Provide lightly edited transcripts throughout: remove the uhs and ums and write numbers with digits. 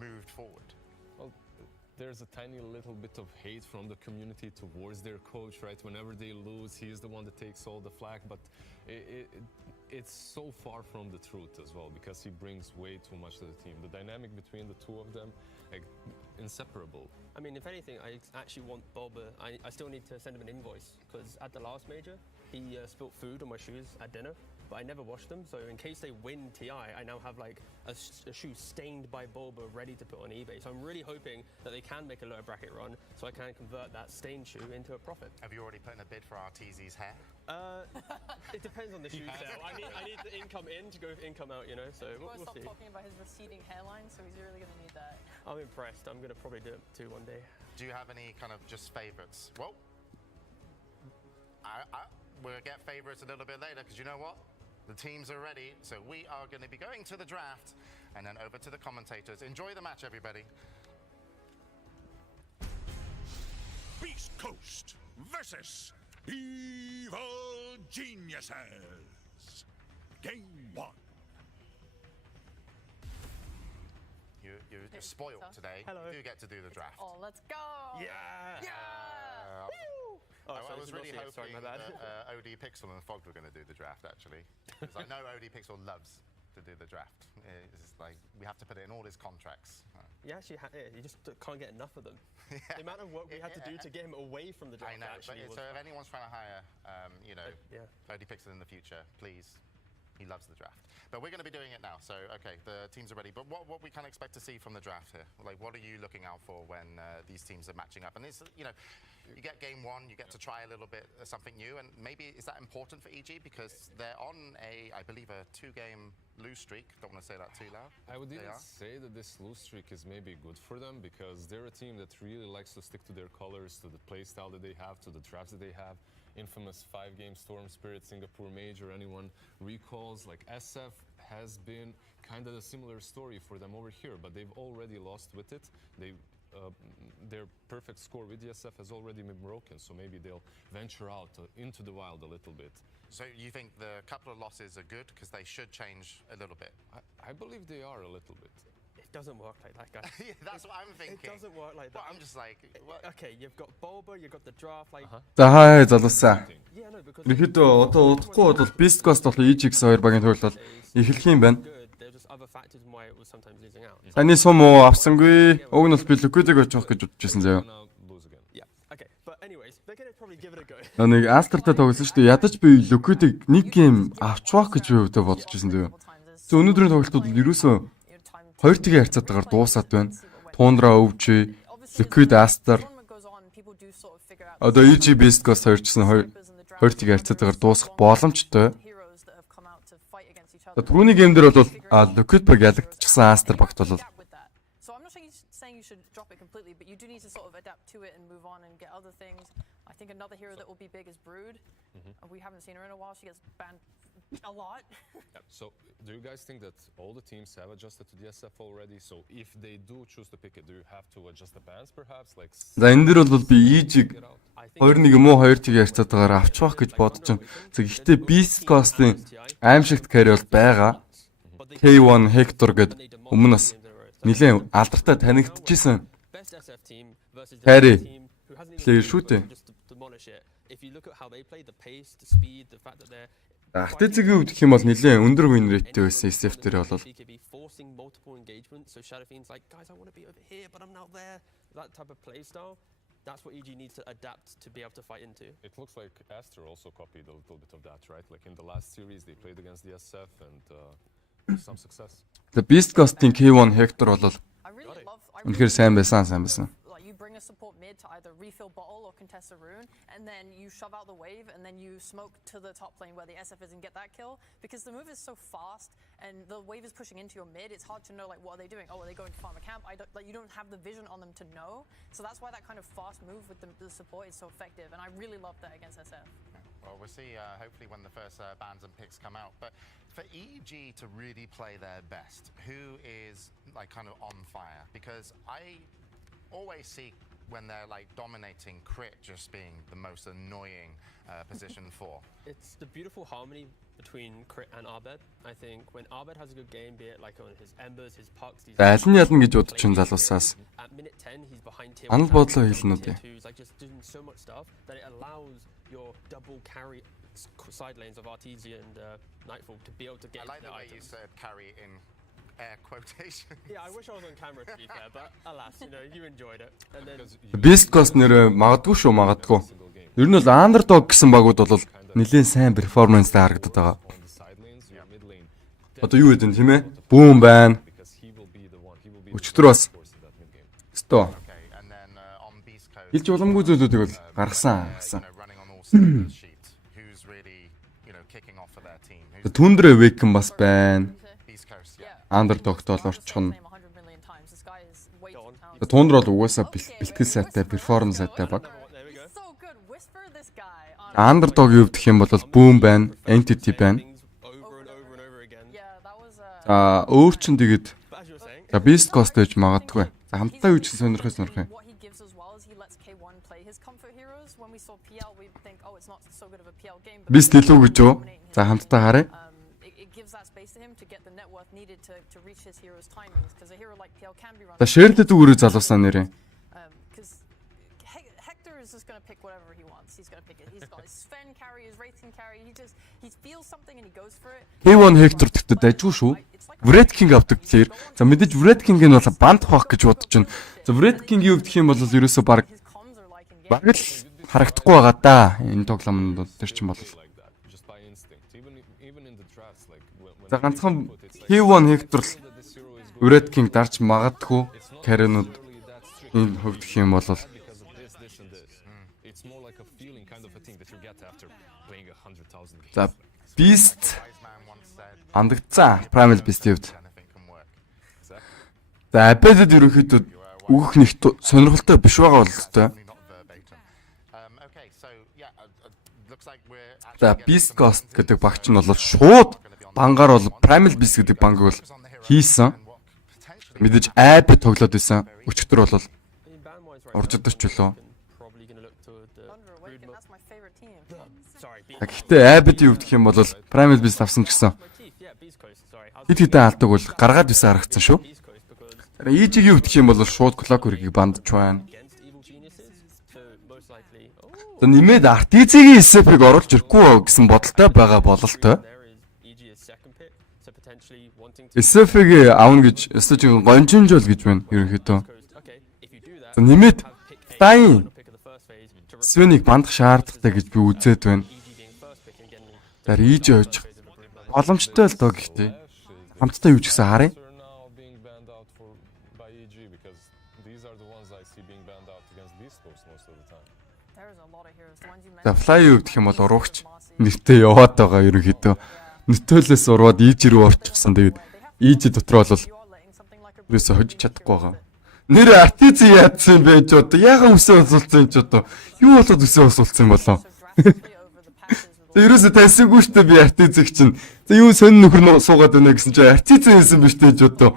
moved forward? Well, there's a tiny little bit of hate from the community towards their coach, right? Whenever they lose, he's the one that takes all the flack, but it's so far from the truth as well, because he brings way too much to the team. The dynamic between the two of them, like, inseparable. I mean, if anything, I actually want Boba. I still need to send him an invoice, because at the last major, he spilt food on my shoes at dinner, but I never washed them. So in case they win TI, I now have like a shoe stained by Boba ready to put on eBay. So I'm really hoping that they can make a lower bracket run, so I can convert that stained shoe into a profit. Have you already put in a bid for RTZ's hair? It depends on the shoe sale. I need the income in to go with income out, you know. So we'll stop see. talking about his receding hairline, so he's really gonna need that. I'm impressed. I'm gonna probably do it too one day. Do you have any kind of just favorites? Well, we'll get favorites a little bit later, because you know what? The teams are ready, so we are going to be going to the draft and then over to the commentators. Enjoy the match, everybody. Beastcoast Vs Evil Geniuses. Game 1. You're spoiled today. Hello. You get to do the draft. Oh, let's go! Yeah! Woo! I was really hoping that OD Pixel and Fog were going to do the draft, actually. Because I know OD Pixel loves to do the draft. It's like, we have to put it in all his contracts. You actually you just can't get enough of them. Yeah. The amount of work we had to do to get him away from the draft. I know, but so if anyone's trying to hire, OD Pixel in the future, please. He loves the draft. But we're going to be doing it now. So, okay, the teams are ready. But what we kind of expect to see from the draft here? Like, what are you looking out for when these teams are matching up? And it's, you get game one, you get to try a little bit something new. And maybe, is that important for EG? Because they're on I believe, a 2-game lose streak. Don't want to say that too loud. I would even say that this lose streak is maybe good for them, because they're a team that really likes to stick to their colors, to the play style that they have, to the drafts that they have. Infamous 5-game Storm Spirit Singapore Major, anyone recalls, like SF has been kind of a similar story for them over here, but they've already lost with it. Their perfect score with the SF has already been broken, so maybe they'll venture out into the wild a little bit. So you think the couple of losses are good, because they should change a little bit? I believe they are a little bit. It doesn't work like that, guys. Yeah, that's what I'm thinking. It doesn't work like that. Well, I'm just like, what? Okay, you've got Boba, you've got the draft, like... За хай залуусаа. Ерөнхийдөө одоо удахгүй бол Beastcoast бол EG-ийн хоёр багийн хувьд бол эхлэх юм байна. Таны сум уу авсангүй. Уг нь бол би Liquid-ийг очих гэж бодчихсон заяа. Нэг Astra-тай тоглосон шүү дээ. Ядаж би Liquid-ийг нэг гейм авчвах гэж би бодож байсан заяа. За өнөөдрийн тоглолтууд ерөөсөө хоёр тгийн харьцаатаагаар дуусаад байна. Тундра өвч, Liquid Astar. Одоо EG Beastcoast хоёр ч гэсэн хоёр тгийн харьцаатаагаар дуусах боломжтой. Түрүүний гейм дээр бол Liquid баг ялагдчихсан Astar багт бол saying you should drop it completely, but you do need to sort of adapt to it and move on and get other things. I think another hero that will be big is Brood. We haven't seen her in a while. She gets banned a lot. So, do you guys think that all the teams have adjusted to the SF already? So, if they do choose to pick it, do you have to adjust the bans perhaps? Like, за энэ дээр бол би EG 2-1 муу 2 тгийн харьцаатаагаар авчвах гэж бодож байна. За гэхдээ Beastcoast-ийн аимшигт carry бол байгаа. K1 Hector гэдэг өмнө бас нэлээд алдартай танигдчихсэн carry player шүү дээ. Артезигийн хувьд гэх юм бол нэлээд өндөр win rate-тэй байсан SF дээр бол that's what EG needs to adapt to be able to fight into. It looks like Astra also copied a little bit of that, right? Like in the last series, they played against the SF and some success. The Beastcoast-ийн K1 Hector бол үнэхээр сайн байсан. You bring a support mid to either refill bottle or contest a rune, and then you shove out the wave, and then you smoke to the top lane where the SF is and get that kill. Because the move is so fast, and the wave is pushing into your mid, it's hard to know like what are they doing. Oh, are they going to farm a camp? You don't have the vision on them to know. So that's why that kind of fast move with the support is so effective, and I really love that against SF. Well, we'll see hopefully when the first bans and picks come out. But for EG to really play their best, who is like kind of on fire? Because I always see when they're like dominating, crit just being the most annoying position for. It's the beautiful harmony between crit and Arbed. I think when Arbed has a good game, be it like on his embers, his pucks, these За аль нь ялна гэж бодож чинь залуусаас at minute 10 he's behind tier Анал бодлоо хэлнэ үү? like just doing so much stuff that it allows your double carry side lanes of RTZ and Nightfall to be able to get I like the the way you items. said carry in air quotation. Yeah, I wish I was on camera to be fair, but alas, you know, you enjoyed it. And then Beastcoast нэр магадгүй шүү магадгүй. Ер нь бол underdog гэсэн багууд бол нэлээд сайн перформанстай харагдаад байгаа. Одоо юу гэдэг нь тийм ээ? Бүүн байна. Өчтөр бас өстөө. Хэлж уламгүй зүйлүүдийг бол гаргасан. Түндэр Awaken бас байна. Underdog-т бол орчихно. Түндэр бол угаасаа бэлтгэл сайтай, перформанс сайтай баг. Underdog-ийн хувьд гэх юм бол Boom байна, Entity байна. Өөр чин тэгээд Beastcoast гэж магадгүй. За хамтдаа юу ч сонирхож юм. Beast илүү гэж юу? За хамтдаа харъя. За шеэрлэд өгөрөө залуусаа нэрээ. K1 Hector тэгтээ дайжгүй шүү. Wraith King авдаг тэгэхээр за мэдээж Wraith King-ийг нь бол банд хавах гэж бодож байна. За Wraith King-ийн хувьд гэх юм бол ерөөсөө баг л харагдахгүй байгаа да. Энэ тоглоомд тэр чинь бол. За ганцхан K1 Hector л Wraith King дарж магадгүй каринууд энэ хувьд гэх юм бол за Beast андагцсан Primal Beast-ийн хувьд. За Abed ерөнхийдөө өгөх нэг сонирхолтой биш байгаа бол тоо. За Beastcoast гэдэг багч нь бол шууд бангаар бол Primal Beast гэдэг бангийг бол хийсэн. Мэдээж Abed тоглоод байсан. Өчигдөр бол урждаж чөлөө. Гэхдээ Abed-ийн хувьд гэх юм бол Primal Beast авсан ч гэсэн хэд хэдэн алдаг бол гаргаад байсан харагдсан шүү. EG-ийн хувьд гэх юм бол шууд Clockwork-ийг бандж байна. За нэмээд RTZ-ийн SF-ийг оруулж ирэхгүй гэсэн бодолтой байгаа бололтой. SF-ийг аавна гэж өсөж гонжинжол гэж байна ерөнхийдөө. За нэмээд Даин Свенийг бандах шаардлагатай гэж би үзээд байна. За EG ойж боломжтой л доо гэхдээ хамтдаа юу ч гэсэн харъя. За Fly-ийн хувьд гэх юм бол уруугч нэртээ яваад байгаа ерөнхийдөө. Нөтөлөөс ураад EG рүү орчихсон. Тэгээд EG дотор бол юусаа хожиж чадахгүй байгаа. Нэр RTZ яатсан юм бэ ч одоо яагаад үсээ усуулсан юм ч одоо юу болоод үсээ усуулсан юм болоо. Ерөөсө тайсангүй шүү дээ би RTZ чинь. За юу сонин нөхөр суугаад байна гэсэн чинь RTZ хийсэн биш дээ ч одоо.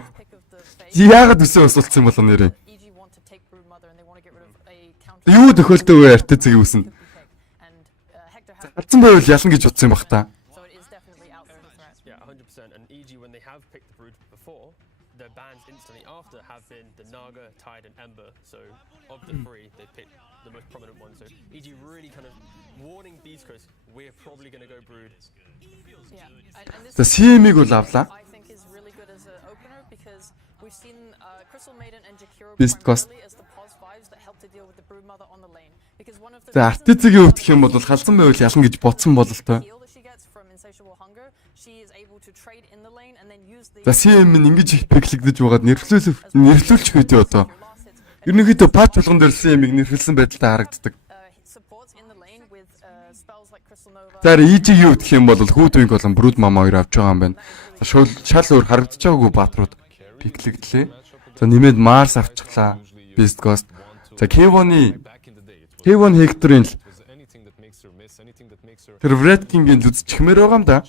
Яагаад үсээ усуулсан юм болоо нэрээ. Юу тохиолтой вэ RTZ-ийн үсэнд? Алдсан байвал ялна гэж бодсон юм бах та. Yeah, 100%. And EG when they have picked the brood before, their bans instantly after have been the Naga, Tide, and Ember. So of the three, they picked the most prominent one. So EG really kind of warning Beastcoast, we're probably going to go brood. Yeah, and this За CM-ийг бол авлаа. I think is really good as an opener because we've seen Crystal Maiden and Jakiro Beastcoast. primarily as the pos 5s that help to deal with the brood mother on the lane. Because one of the За RTZ-ийн хувьд гэх юм бол халдсан байвал ялна гэж бодсон бололтой. За CM нь ингэж их пиклэгдэж байгаад нэрвлүүлж хэвдээ одоо. Ерөнхийдөө патч болгон дээр CM-ийг нэрвлсэн байдалтай харагддаг. За EG-ийн хувьд гэх юм бол хүүдвинг болон Brood Mama хоёр авч байгаа юм байна. Шал өөр харагдаж байгаагүй баатрууд пиклэгдлээ. За нэмээд Mars авчихлаа. Beastcoast. За K1 Hector-ийн тэр Wraith King-ийн л үзчихмээр байгаа юм да.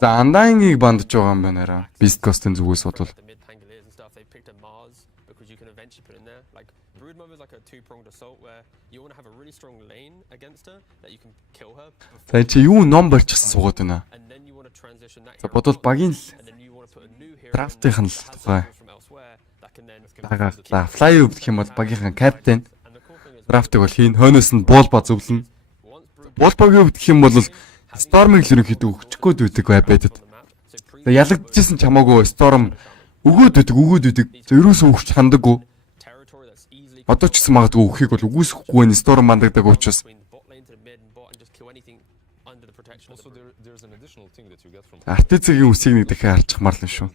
За Undying-ыг бандж байгаа юм байна арай. Beastcoast-ын зүгээс бодвол. За чи юу ном болчихсон суугаад байна. За бодвол багийн драфтын л тухай. За fly гэх юм бол багийнхан капитан драфтыг бол хийн хойноос нь буулба зөвлөнө. Буулбагийн хувьд гэх юм бол Storm-ыг л ерөнхийдөө өгчихгүй байдаг байбадад. Ялагдчихсан ч хамаагүй Storm өгөөд өгдөг. За ерөөсөө өгч хандаггүй. Одоо ч гэсэн магадгүй өгөхийг бол үгүйсэхгүй байх Storm мандагдаг учраас. Артицгийн үсийг нэг дахин харчихмаар л шүү.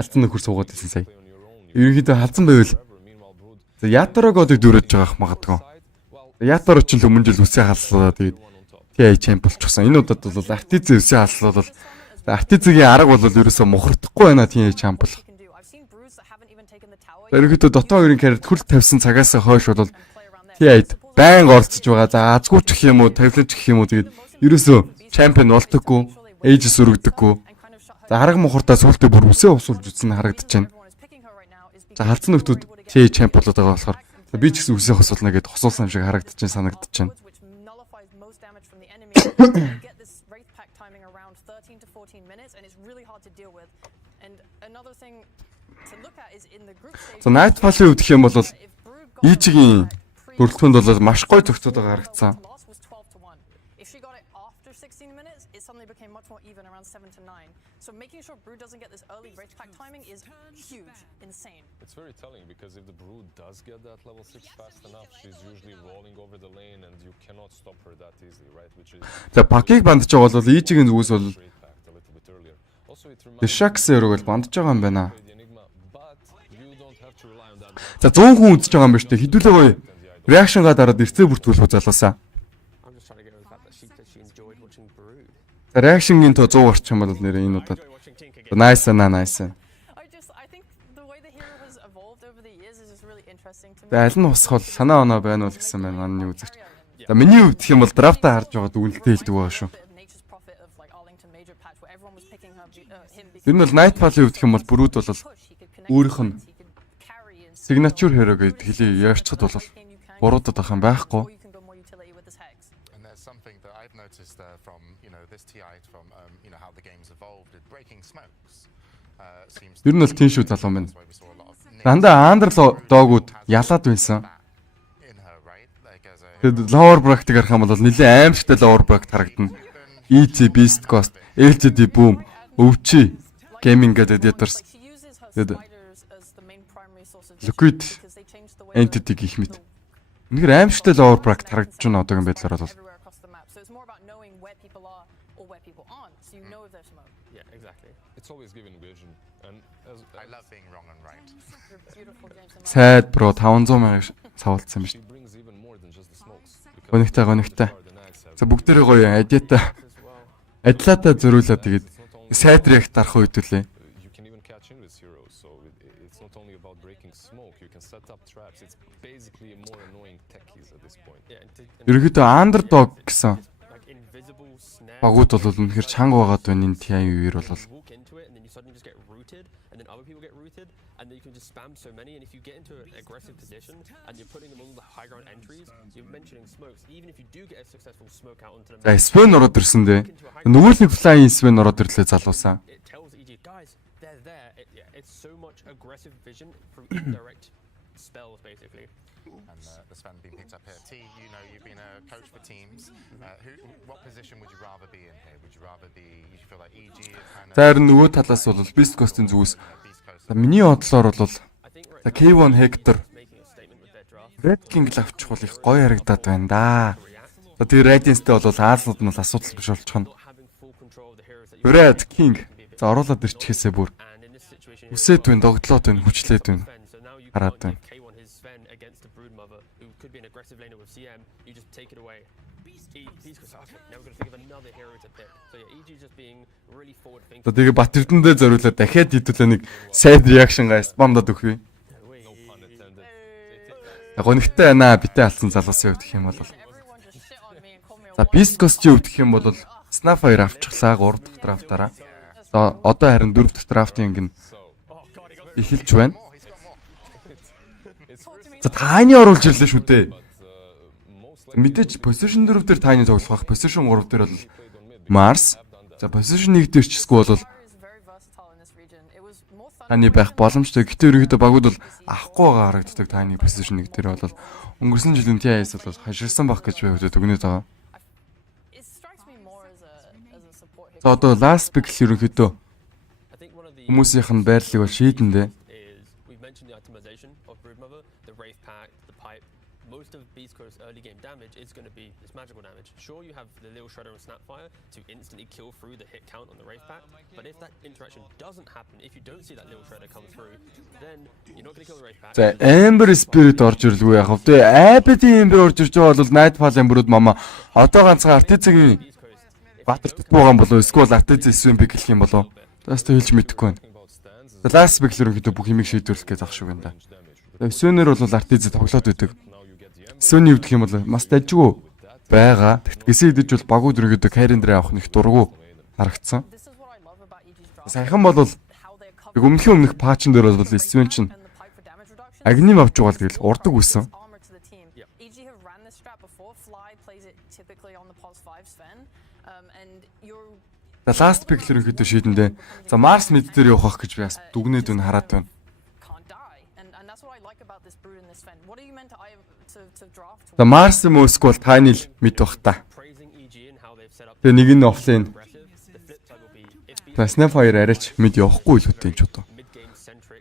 Алдсан нөхөр суугаад байсан сая. Ерөнхийдөө халдсан байвал Ятарог одыг дөрөж байгаах магадгүй. Ятар ч л өмнө жил үсээ халслаа тэгээд TI champ болчихсон. Энэ удаад бол Артиц үсээ халслаа бол Артицгийн арга бол ерөөсөө мухардахгүй байна TI champ бол. Ерөнхийдөө дотоо хоёрын карьерт хөл тавьсан цагаас хойш бол TI-д байн оролцож байгаа. За азгууч гэх юм уу, тавилж гэх юм уу тэгээд ерөөсөө чемпион болдоггүй, эйжс өргөдөггүй. За арга мухардаа сүултээ бүр үсээ усуулж үтсэн харагдаж байна. За халдсан нөхдүүд TI champ болоод байгаа болохоор би ч гэсэн үсээ хосуулна гэдээ хосуулсан юм шиг харагдаж байна, санагдаж байна. За Nightfall-ийн хувьд гэх юм бол EG-ийн бүрэлдэхүүнд бол маш гоё зохицоод байгаа харагдсан. So making sure Brood doesn't get this early race pack timing is huge, insane. It's very telling because if the Brood does get that level 6 fast enough, she's usually rolling over the lane and you cannot stop her that easily, right? Which is За пакийг бандж байгаа бол EG-ийн зүгээс бол Shax-ээр бол бандж байгаа юм байна. За 100 хүн үзэж байгаа юм байна шүү дээ. Хэдүүлээ гоё. Reaction-га дараад эртээ бүртгүүлэх залуусаа. Reaction-ийн то 100 орчих юм бол нэр энэ удаад. Nice. Аль нь усхол санаа оноо байна уу гэсэн байна манайны үзэгч. За миний хувьд гэх юм бол драфтаа харж байгаа дүгнэлтээ хэлдэг байгаа шүү. Тэр нь бол Nightfall-ийн хувьд гэх юм бол Brood бол өөрийнх нь signature hero гэдэг хэлий яарчхад бол буруудад ах юм байхгүй. Ер нь бол тийм шүү залуу минь. Дандаа андерлогууд ялаад байсан. Тэгэд lower bracket гарах юм бол нэлээд аимшигтай lower bracket харагдана. EG Beastcoast, LGD Boom, Өвчи Gaming гэдэг ядерс. Тэгэд Liquid Entity гэх мэт. Үнэхээр аимшигтай lower bracket харагдаж байна одоогийн байдлаар бол. it's always giving vision and I love being wrong and right. Сайд бро 500 мянга цавуулсан юм шүү. Гонигтай. За бүгдээрээ гоё адиата. Адлата зөрүүлээ тэгээд сайд реакт дарах үед үлээ. you can even catch in with heroes so it's not only about breaking smoke you can set up traps it's basically more annoying techies at this point. Ерөнхийдөө underdog гэсэн багууд бол үнэхээр чанга байгаад байна энэ TI үеэр бол. And then you can just spam so many, and if you get into an aggressive position and you're putting them on the high ground entries, you're mentioning smokes. Even if you do get a successful smoke out onto them, За Sven ороод ирсэн дээ. Нөгөө л нэг flying Sven ороод ирлээ залуусаа. it tells EG guys they're there. It's so much aggressive vision from indirect spells basically. And the Sven being picked up here. T, you know, you've been a coach for teams. What position would you rather be in here? Would you rather be? You feel like EG is kind of. За харин нөгөө талаас бол Beastcoast-ын зүгээс миний бодлоор бол за K1 Hector Red King л авчих бол их гоё харагдаад байна да. За тэгээ Radiance-тэй бол Аалнууд нь асуудал биш болчихно. Red King за оруулаад ирчихээсээ бүр үсээд байна, догтлоод байна, хүчлээд байна. Хараад байна. За тэгээ бат эрдэндээ зориулаад дахиад хэдүүлээ нэг side reaction-га спамдаад өгвээ. Гонигтай байна битээ алдсан залуусын хувьд гэх юм бол. За Beastcoast-ийн хувьд гэх юм бол Snapfire авчихлаа 3 дахь драфтаараа. Одоо харин 4 дахь драфтинг нь эхэлж байна. За Тайны оруулж ирлээ шүү дээ. Мэдээж position 4 дээр Тайны тоглох байх. Position 3 дээр бол Mars. За position 1 дээр ч эсвэл бол Тайны байх боломжтой. Гэтэ ерөнхийдөө багууд бол авахгүй байгаа харагддаг Тайны position 1 дээр бол өнгөрсөн жилийн TIS бол хаширсан байх гэж байдаг дүгнээд байгаа. За одоо last pick л ерөнхийдөө хүмүүсийнх нь байрлалыг бол шийдэн дээ. Most of Beastcoast's early game damage is going to be this magical damage. Sure, you have the little shredder and snapfire to instantly kill through the hit count on the Wraith Pact, but if that interaction doesn't happen, if you don't see that little shredder come through, then you're not going to kill the Wraith Pact. За Amber Spirit орж ирлгүй яах вэ? Abyss Amber орж ирж байгаа бол Nightfall Amber-ууд мама одоо ганцхан Artisan-ийн Батар тутмуугаан болов эсвэл Artisan SVP гэх юм болов. Таас тэ хэлж мэдэхгүй байна. Last pick л ерөнхийдөө бүх юмыг шийдвэрлэх гэж ах шиг байна да. Өсөнөр бол Artisan тоглоод байдаг. Сүүний өвдөх юм бол маш дажгүй байгаа. Тэгтгээс идэж бол багууд өргөдөг карендэр авах нэг дургу харагдсан. Саяхан бол өмнөх патчн дээр бол Sven чинь агним авч байгаа л тэгэл урдаг үсэн. За last pick л ерөнхийдөө шийдэндээ. За Mars mid дээр явах гэж би бас дүгнээд байна хараад байна. За Mars юм уу эсвэл Tiny л мэд бах та. Тэгээ нэг нь offlane. Snapfire арайч мэд явахгүй л үтэй энэ ч одоо.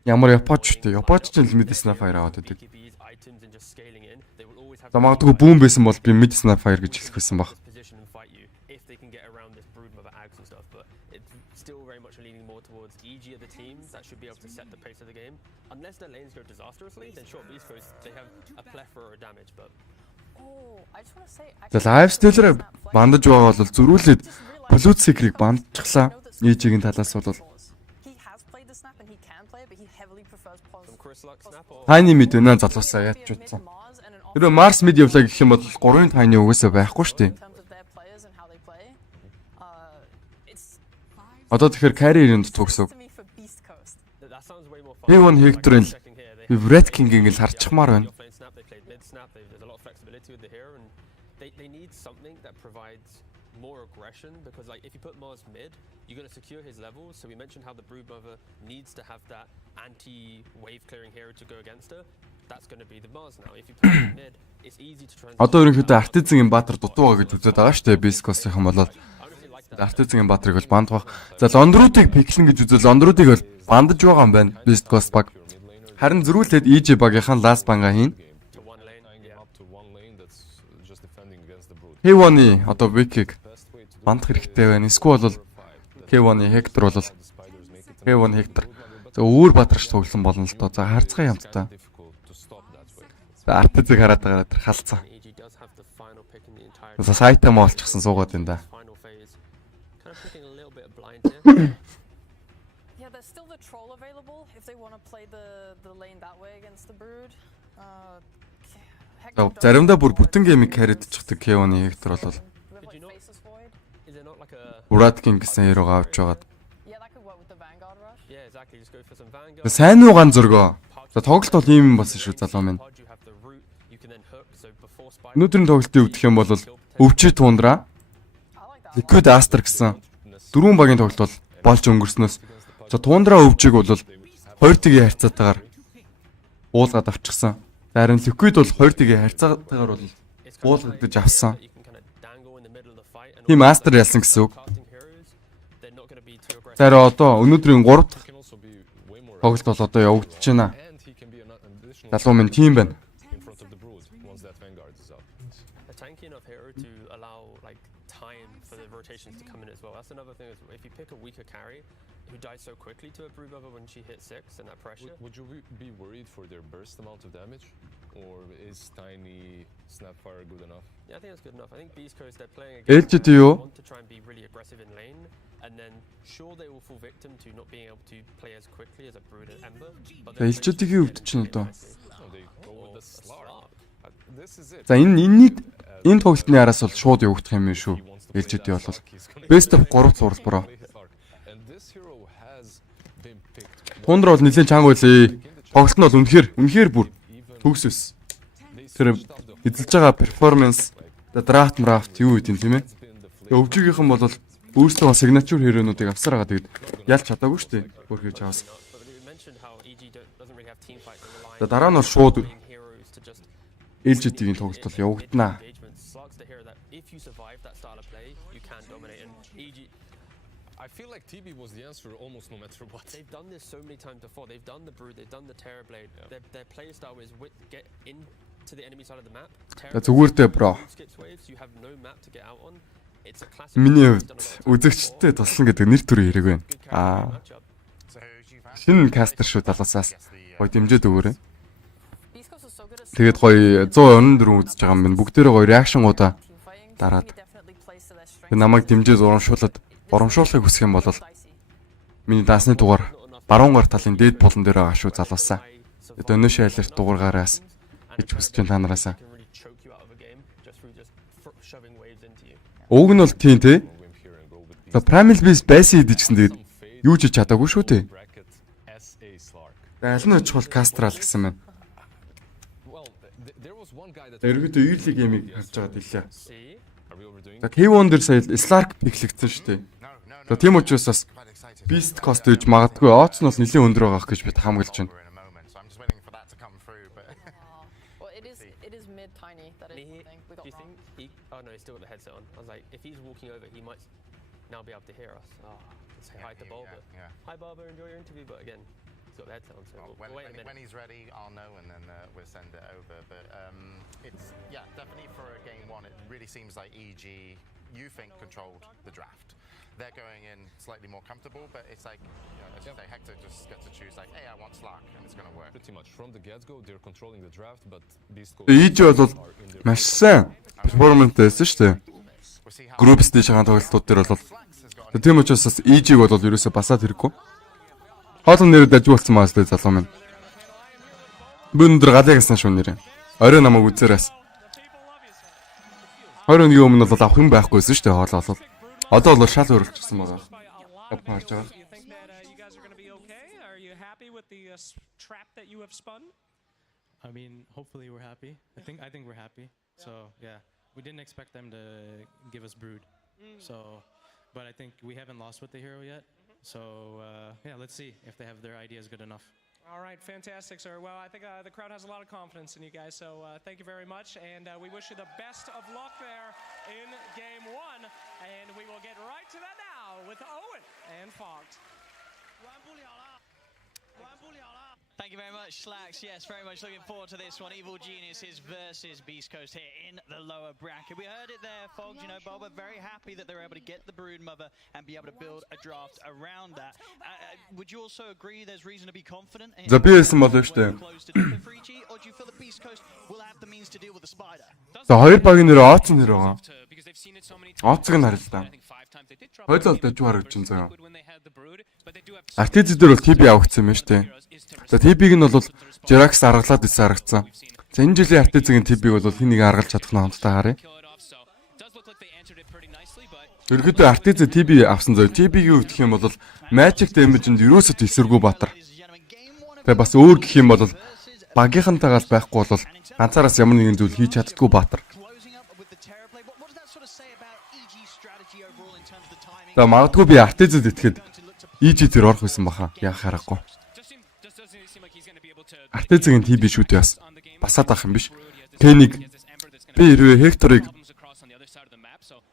Ямар Япоч үү? Япоч ч л мэд Snapfire аваад байдаг. За магадгүй бүүн байсан бол би мэд Snapfire гэж хэлэх байсан баг. Unless their lanes go disastrously, then sure, Beastcoast, they have a plethora of damage, but... The lifestealer бандаж байгаа бол зөрүүлээд Blue Secret бандчихлаа. EG-ийн талаас бол Tiny mid өнөө залуусаа яаж ч утсан. Тэр Mars mid явлаа гэх юм бол 3-ын Tiny угаасаа байхгүй шүү дээ. Одоо тэгэхээр carry ирэнд төгсөв. P1 Hector-ын Red King-ийг л харчихмаар байна. They need something that provides more aggression because like if you put Mars mid, you're going to secure his levels. So we mentioned how the Broodmother needs to have that anti-wave clearing hero to go against her. That's going to be the Mars now. If you put him mid, it's easy to transition. Одоо ерөнхийдөө Artisan-ийн Баатар дутуугаа гэж үзээд байгаа шүү дээ. Beastcoast-ийн болоод Artisan-ийн Баатарыг бол бандвах. За Лондруудыг пиклэн гэж үзвэл Лондруудыг бол бандаж байгаа юм байна. Beastcoast баг. Харин зөрүүлээд EG багийнхан last банга хийн. K1-ы одоо Wiki-г бандах хэрэгтэй байна. Эсвэл бол K1-ы Hector бол K1 Hector. За өөр баатарч тоглосон болно л доо. За харцгаа ямттай. За Artisan хараад байгаа тэр халцсан. За сайтам олчихсан суугаад байна да. Yeah, there's still the troll available if they want to play the lane that way against the brood. Заримдаа бүр бүтэн геймийг харьдчихдаг K1-ы Hector бол Urad King гэсэн хэрэг авч байгаад. Сайн уу ган зөргөө. За тоглолт бол ийм бас шүү залуу минь. Өнөөдрийн тоглолтын өвдөх юм бол өвчий тундра Liquid Aster гэсэн дөрвөн багийн тоглолт бол болж өнгөрснөөс за тундра өвчийг бол 2-1-ийн харьцаатаагаар уулгаад авчихсан. Харин Liquid бол 2-1-ийн харьцаатаагаар бол уулгадаж авсан. Team Master ялсан гэсэн үг. За одоо өнөөдрийн 3 дахь тоглолт бол одоо явагдаж байна. Залуу минь team байна. To come in as well. That's another thing. Is if you pick a weaker carry who dies so quickly to a Broodmother when she hits 6 and that pressure. Would you be worried for their burst amount of damage, or is Tiny Snapfire good enough? Yeah, I think that's good enough. I think Beastcoast they're playing against want to try and be really aggressive in lane, and then sure they will fall victim to not being able to play as quickly as a Brood and Ember. Элчүүдийн өвдөж чинь одоо. За энэ тоглолтын араас бол шууд явагдах юм шүү. LGD бол best of 3 цуврал бро. Тундра бол нэлээд чанга байлээ. Тоглолт нь бол үнэхээр бүр төгс өс. Тэр эзэлж байгаа перформанс, драфт юу гэдэг юм тийм ээ. Тэгээ өвжигийнхэн бол өөрсдөө signature хөрөөнүүдийг авсаар байгаа. Тэгээд ялч чадаагүй шүү дээ. Бүр хийж аваас. Дараа нь бол шууд LGD-ийн тоглолт бол явагдана. I feel like TB was the answer almost no matter what. They've done this so many times before. They've done the Brood, they've done the Terrorblade. Yeah. Their play style is get into the enemy side of the map. Зүгээртэй бро. You have no map to get out on. It's a classic. Миний хувьд үзэгчтэй туслан гэдэг нэр төрийн хэрэг байна. Шинэ кастер шүү талаасаас гоё дэмжээд өгөөрэй. Тэгээд гоё 194 үзэж байгаа юм байна. Бүгдээрээ гоё реакшнгуудаа дараад. Намайг дэмжиж урамшуулахыг хүсэх юм бол миний даасны дугаар баруун гар талын дээд булан дээр байгаа шүү залуусаа. Өнөөшөө алерт дугааргаараас гэж хүсэж байна та нараасаа. Уг нь бол тийм те. За Primal Beast байсан идэж гэсэн тэгээд юу ч чадаагүй шүү те. Аль нь очих бол Castral гэсэн байна. Эргэтээ early game-ийг харж байгаа дэлээ. За K1 дээр сая Slark пиклэгдсэн шүү дээ. За тийм учраас бас Beastcoast гэж магадгүй Odds нь бол нэлээд өндөр байгаах гэж бид хамгаалж байна. Oh no, he's still got the headset on. I was like, if he's walking over, he might now be able to hear us. Oh, say hi to Barber. Hi Barber, enjoy your interview. But again, he's got the headset on. So we'll wait a minute. When he's ready, I'll know, and then we'll send it over. But it's definitely for a game one. It really seems like EG, you think, controlled the draft. They're going in slightly more comfortable, but it's like, as you say, Hector just gets to choose like, hey, I want Slark, and it's going to work. Pretty much from the get-go, they're controlling the draft, but Beastcoast. EG бол маш сайн перформанс байсан шүү дээ. Group stage хаан тоглолтууд дээр бол тийм учраас бас EG-г бол ерөөсөө басаад хэрэггүй. Хоолн нэрээр дажиг болсон маа шүү дээ залуу минь. Би өндөр галыг асан шүү нэрээ. Орой намайг үзээрээс. 21 өмнө бол авах юм байхгүйсэн шүү дээ хоолоо бол. Одоо бол шал өөрчлөсөн байгаа. Харж байгаа. I mean, hopefully we're happy. I think we're happy. So, yeah. We didn't expect them to give us Brood. So, but I think we haven't lost with the hero yet. So, yeah, let's see if they have their ideas good enough. All right, fantastic, sir. Well, I think the crowd has a lot of confidence in you guys, so thank you very much, and we wish you the best of luck there in Game 1, and we will get right to that now with Owen and Fogged. Thank you very much, Slacks. Yes, very much looking forward to this one. Evil Geniuses versus Beastcoast here in the lower bracket. We heard it there, Fogged. You know, Boba very happy that they're able to get the Brood Mother and be able to build a draft around that. Would you also agree there's reason to be confident? За би хэлсэн болов шүү дээ. Or do you feel the Beastcoast will have the means to deal with the spider? За хоёр багийн нэр Odds нэр байгаа. Odds-ыг нь харилаа. Хойлол дажгүй харагч чинь заяа. Артиз дээр бол TB авагдсан юм шүү дээ. За TB-г нь бол Jirax аргалаад ирсэн харагдсан. За энэ жилийн артизгийн TB-г бол хин нэг аргалж чадах нь хамтдаа харъя. Ерөнхийдөө артиз TB авсан зөө. TB-гийн хувьд гэх юм бол Magic Damage-нд ерөөсөө эсэргүү баатар. Тэгээ бас өөр гэх юм бол багийнхантайгаа байхгүй бол ганцаараас ямар нэгэн зүйл хийж чаддгүй баатар. За магадгүй би артизэд итгэхэд EG дээр орох байсан баха. Яах харахгүй. Артизгийн TB шүү дээ бас. Басаад авах юм биш. K1 би хэрвээ Hector-ыг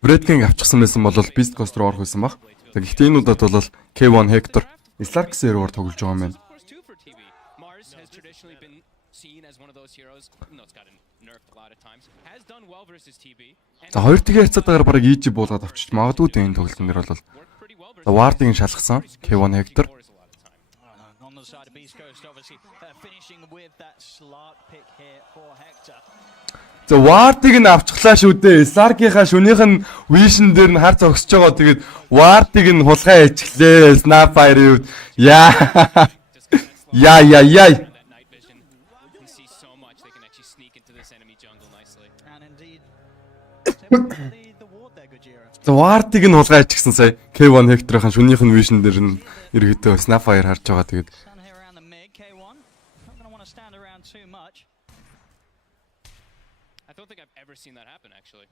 Breadking авчихсан байсан бол Beastcoast руу орох байсан баг. Гэхдээ энэ удаад бол K1 Hector Slark сервер тоглож байгаа юм байна. За хоёр тгийн харьцаатаар бараг EG буулгаад авчиж магадгүй дээ энэ тоглолтын дээр бол Warding шалгасан K1 Hector. За Warding нь авчихлаа шүү дээ. Slark-ийнхаа шөнийх нь Vision дээр нь хар зогсож байгаа. Тэгээд Warding нь хулгай хийчихлээ. Snapfire-ийн үед. Яа. Вардыг нь хулгайч гисэн сая K1 Hector-ын шүнийх нь vision дээр нь эргэдөө Snapfire харж байгаа тэгээд I don't think I've ever seen that happen actually.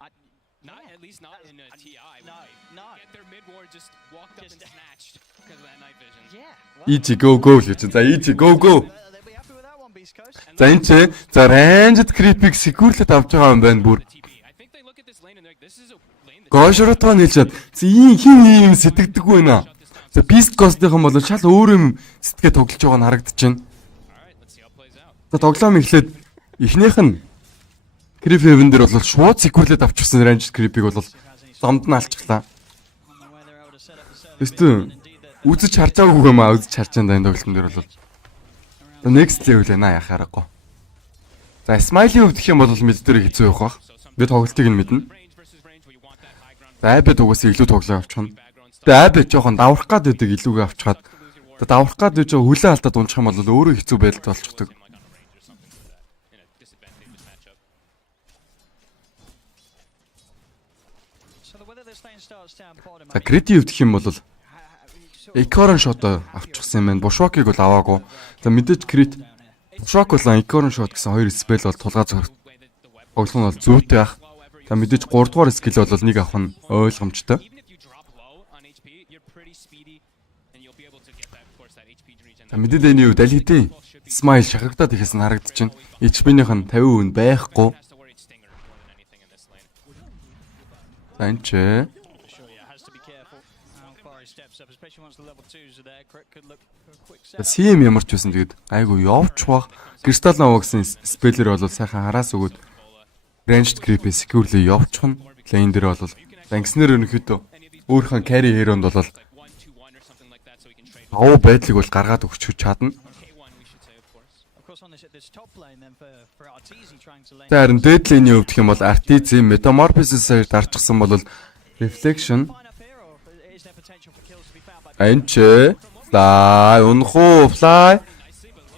Not at least not in a TI. No. Get their mid ward just walked up and snatched because of that night vision. EG go go гэж. За EG go go. За энэ ч за ranged creep-ийг secure-лээд авч байгаа юм байна бүр. I think they look at this lane and they're like, this is a lane that Гошротоо нийлээд хин ийм сэтгэдэггүй байна. За Beastcoast-ийнхэн бол шал өөр юм сэтгэгээ тоглож байгаа нь харагдчихэв. За тоглоом эхлээд эхнийх нь Creep Heaven дээр бол шууд secure-лээд авчихсан ranged creep-ийг бол замд нь алчглаа. Өстөө үзэж харж байгаагүй юм аа, үзэж харж байгаа энэ тоглолтын дээр бол next level байна яах аргагүй. За Smiley хувьд гэх юм бол мэд дээр хэцүү явах бах. Би тоглолтыг нь мэднэ. За Abed угаасаа илүү тоглоо авчихна. Тэгээ Abed жоохон даврах гад байдаг илүүгээ авчихад. Тэгээ даврах гад байж хөлөө алдаад унчих юм бол өөрөө хэцүү байдалд болчихдог. За Crit хувьд гэх юм бол Ecoron shot авчихсан юм байна. Bushwalk-ыг бол аваагүй. За мэдээж Crit Bushwalk болон Ecoron shot гэсэн хоёр spell бол тулгаа тоглох нь бол зүйтэй байх. За мэдээж 3 дугаар skill бол нэг авах нь ойлгомжтой. За мэдээд энэ юу далхидын Smile шахагдаад ихэс нь харагдчихэв. HP-ийнх нь 50% байхгүй. За энэ ч CM ямар ч байсан тэгээд айгу явж бах. Crystal Nova гэсэн спеллер бол сайхан хараас өгөөд ranged creep-ийг securely явуучих нь. Lane дээр бол ангиснэр өнөхөдөө өөрхөн carry hero-нд бол аваа байдлыг бол гаргаад өгч чадна. За харин dead lane-ийн хувьд гэх юм бол RTZ Metamorphosis-ээр дарчихсан бол Reflection Анче Fly унхуу Fly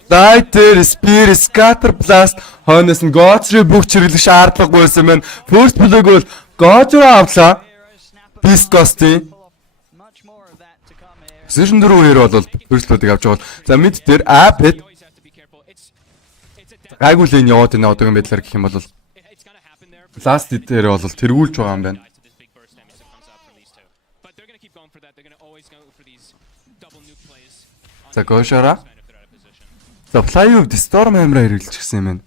Lighter Spear Scatter Blast хойноос нь Go3 бүх чиглэх шаардлагагүй байсан байна. First block бол Go3 авлаа. Beastcoast-ийн Position 4 хэр бол first block-ыг авч байгаа. За mid дээр Abed гайгүй лэн яваад энэ одоогийн байдлаар гэх юм бол last дээр бол тэргүүлж байгаа юм байна. За Гошора. За Fly-ыг Storm Hammer хэрэглэчихсэн юм байна.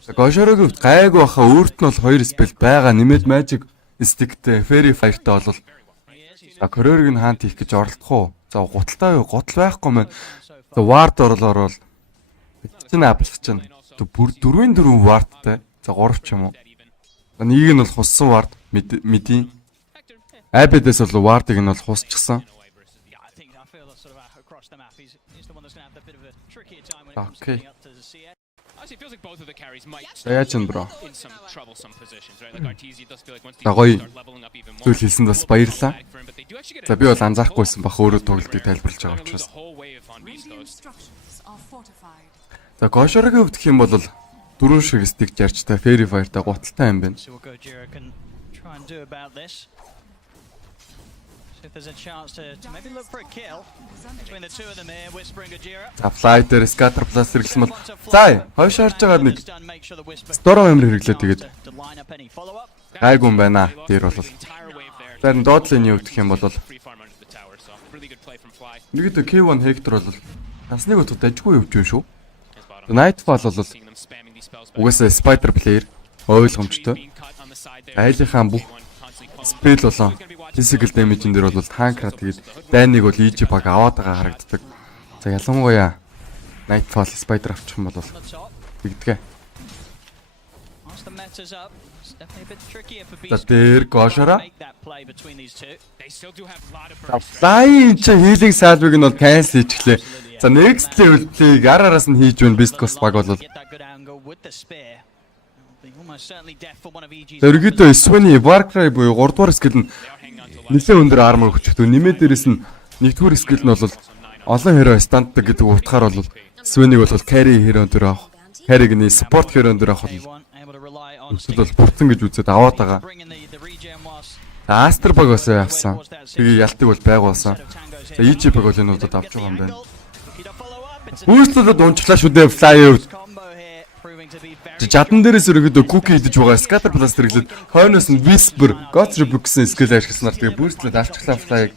За Гошорогийн хувьд гайгүй баха өөрт нь бол 2 spell байгаа. Нэмээд Magic Stick-тэй Fairy Fire-тай бол за Courier-ыг нь хаант хийх гэж оролдох уу? За гуталтай юу? Гутал байхгүй маань. За Ward орлоор бол чинь аплах чинь бүр 4-4 Ward-тай. За 3 ч юм уу. За нэг нь бол хуссан Ward мэдийн. Abed-с бол Ward-ыг нь бол хусчихсан. Okay. Яаж юм бро? За гоё зүйл хэлсэнд бас баярлалаа. За би бол анзаарахгүйсэн бах өөрөө тоглолтыг тайлбарлаж байгаа учраас. За Гошорогийн хувьд гэх юм бол 4 шиг стик жарчтай Fairy Fire-тай гуталтай юм байна. If there's a chance to maybe look for a kill between the two of them here, whispering Gojira. За Flight-ээр Scatter Plus хэрэглэсэн бол за хойш харж байгаа нэг Storm Hammer хэрэглээ тэгээд гайгүй юм байна. Тэр бол зарим доотлын юу гэх юм бол нэгдээ K1 Hector бол тасныг утга дажгүй явж байна шүү. Nightfall бол угаасаа Spider player ойлгомжтой. Айлынхаа бүх спел болон physical damage-ын дээр бол танкра тэгээд дайныг бол EG баг аваад байгаа харагддаг. За ялангуяа Nightfall Spider авчих юм бол тэгдэгэ. За дээр Гошора. Fly чи healing salve-г нь бол cancel хийчихлээ. За next level play-г араас нь хийж байна Beastcoast баг бол. Тэргэдөө Swain Warcry буюу 3 дугаар skill нь нэлээд өндөр armor өгчдөг. Нэмээд дээрэс нь 1-р skill нь бол олон hero станддаг гэдэг утгаар бол Swain-ыг бол carry hero дээр авах. Carry-г нь support hero дээр авах бол Өсөл бол бурцсан гэж үзээд аваад байгаа. Астер баг бас авсан. Тэгээ ялтыг бол байгуулсан. За EG баг бол энэ удаад авч байгаа юм байна. Үүслэлд унчлаа шүү дээ fly out. Жадан дээрээс өргөдөө cookie идэж байгаа scatter plus хэрэглээд хойноос нь whisper gotcha гэсэн skill ашигласнаар тэгээ boost-лээд алчглаа fly.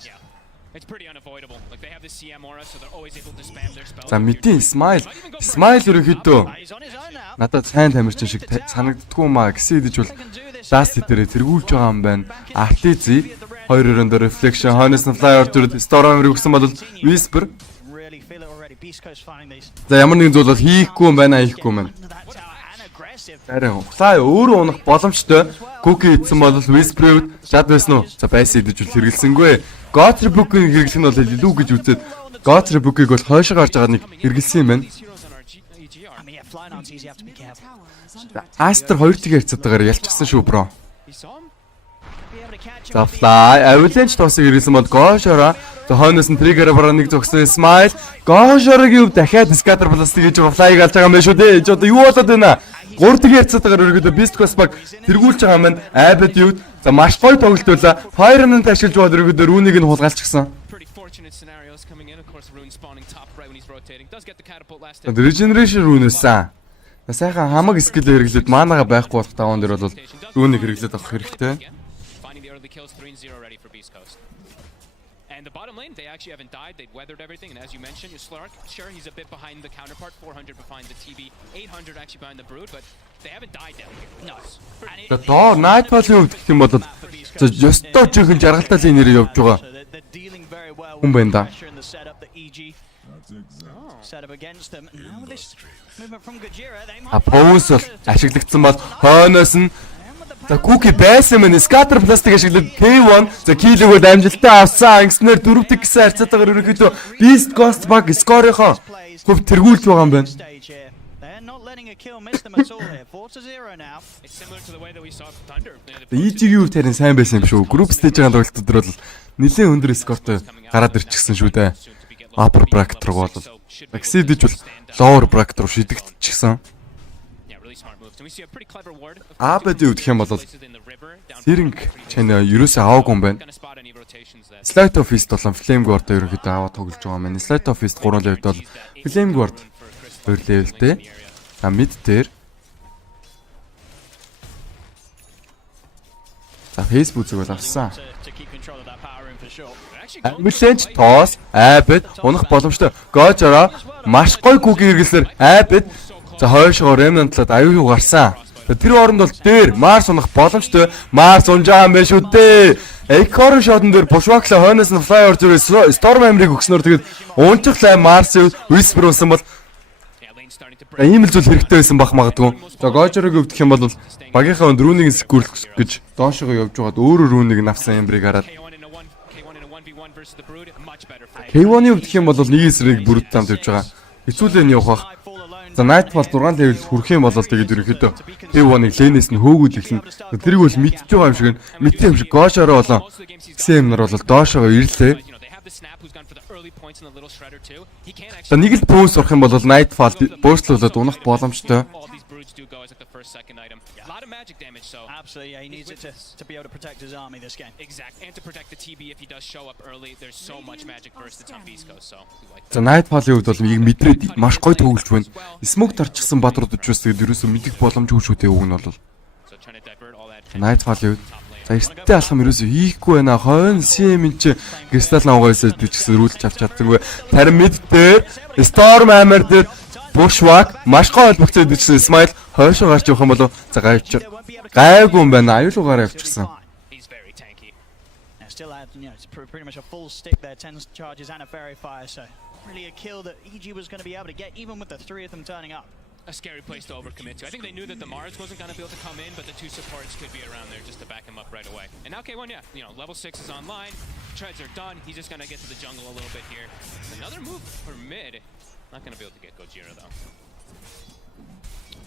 За мэдээ smile өргөдөө надад сайн тамирчин шиг санагддгүй маа гэсэн идэж бол last hit-ээрээ тэргүүлж байгаа юм байна. Atlizi 2 өрөөнд reflection хойноос нь fly order storm өргөсөн бол whisper. За ямар нэгэн зүйл бол хийхгүй юм байна. Харин fly өөрөө унах боломжтой. Cookie идсэн бол whisper шат байсан уу? За байсан идэж бол хэрэгэлсэнгүй. Gotcha book-ийг хэрэглэх нь бол илүү гэж үзээд Gotcha book-ийг бол хойшоо гарч байгаа нэг хэрэгэлсэн юм байна. Aster 2 тийг харьцаатаагаар ялчсан шүү бро. За fly avalanche тоосыг ирсэн бол Goshora хойноос нь trigger бараа нэг зогсон smile Goshora-гийн хувьд дахиад scatter plus гэж байгаа fly-г алж байгаа юм байна шүү дээ. Одоо юу болоод байна? 3 тийг харьцаатаагаар өргөдөө Beastcoast баг тэргүүлж байгаа юм байна. Abed юу? За маш гоё тоглолт байлаа. Fire-ын ашиглаж бод өргөдөө рүүнийг нь хулгайлчихсан. Regeneration rune-сэн. Сайхан хамаг скил хэрэглээд манагаа байхгүй болох таван дээр бол рүүнийг хэрэглээд авах хэрэгтэй. And the bottom lane, they actually haven't died. They've weathered everything. And as you mentioned, Slark, sure, he's a bit behind the counterpart. 400 behind the TB, 800 actually behind the Brood, but they haven't died down here. No. За доор Nightfall-ийн хувьд гэх юм бол ёстой жинхэнэ жаргалтай линээр явж байгаа. Хүн байна да. Pose бол ашиглагдсан бол хойноос нь за cookie байсан мэн scatter plastic ашиглаад K1 за килиг бол амжилттай авсан. Ингэснээр 4 тик гэсэн харьцаатаагаар ерөнхийдөө Beastcoast баг скорынхоо хөв тэргүүлж байгаа юм байна. EG-ийн хувьд харин сайн байсан юм шүү. Group stage-ийн тоглолтууд дээр бол нэлээд өндөр скортой гараад ирчихсэн шүү дээ. Upper bracket руу бол exceed-ж бол lower bracket руу шидэгдчихсэн. Abed юу гэх юм бол Сэринг чанаа ерөөсөө аваагүй юм байна. Slide of Fist болон Flame Guard ерөнхийдөө аваад тоглож байгаа юм байна. Slide of Fist 3 level бол Flame Guard 2 levelтэй. За mid дээр за Facebook зүг бол авсан. Avalanche тоос Abed унах боломжтой. Gojora маш гоё cookie хэрэглэлээр Abed за хойшоо Remnant-лаад аюу гарсан. Тэр оронд бол дээр Mars унах боломжтой. Mars унж байгаа юм байна шүү дээ. Echo shot-н дээр Bushwhack-ла хойноос нь Flyer зүрээс Storm Hammer-ыг өгснөөр тэгээд унчихлаа Mars Whisper унсан бол ийм л зүйл хэрэгтэй байсан бах магадгүй. За Gojora-г өвдөх юм бол багийнхаа рүүнийг секүрлэх гэж доошоо явж байгаад өөрөө рүүнийг навсан Ember-ыг хараад K1-ийн өвдөх юм бол нэг эсрэг бүрд тамд явж байгаа. Хэцүүлэн явах бах. За Nightfall 6 level хүрэх юм бол тэгээд ерөнхийдөө K1-ыг лэнээс нь хөөгүүл эхлэн. Тэрийг бол мэдчихэж байгаа юм шиг нь мэдээ юм шиг Gojora болон Xemnar бол доошоо ирлээ. За нэг л бөөс урах юм бол Nightfall бөөслүүлээд унах боломжтой. Absolutely, yeah, he needs it to be able to protect his army this game. Exactly, and to protect the TB if he does show up early. There's so much magic burst that's on Beastcoast, so we like that. За Nightfall-ийн хувьд бол яг мэдрээд маш гоё төгөлж байна. Smoke тарчсан бадрууд учраас тэгээд ерөөсөө мэдэх боломжгүй шүү дээ үг нь бол. Nightfall-ийн хувьд за эрттэй алхам ерөөсөө хийхгүй байна. Хойно CM-ийн чи Crystal Navagаас дижсэн рүүлж авч чадсангүй. Харин mid дээр Storm Hammer дээр Bushwhack маш гоё холбогдсон дижсэн Smile хойшоо гарч явах юм болов. За гайгүй юм байна. Аюулгаараа явчихсан. Still had, it's pretty much a full stick there, 10 charges and a fairy fire, so really a kill that EG was going to be able to get, even with the 3 of them turning up. A scary place to overcommit to. I think they knew that the Mars wasn't going to be able to come in, but the 2 supports could be around there just to back him up right away. And now K1, yeah, level 6 is online, treads are done, he's just going to get to the jungle a little bit here. Another move for mid, not going to be able to get Gojira though.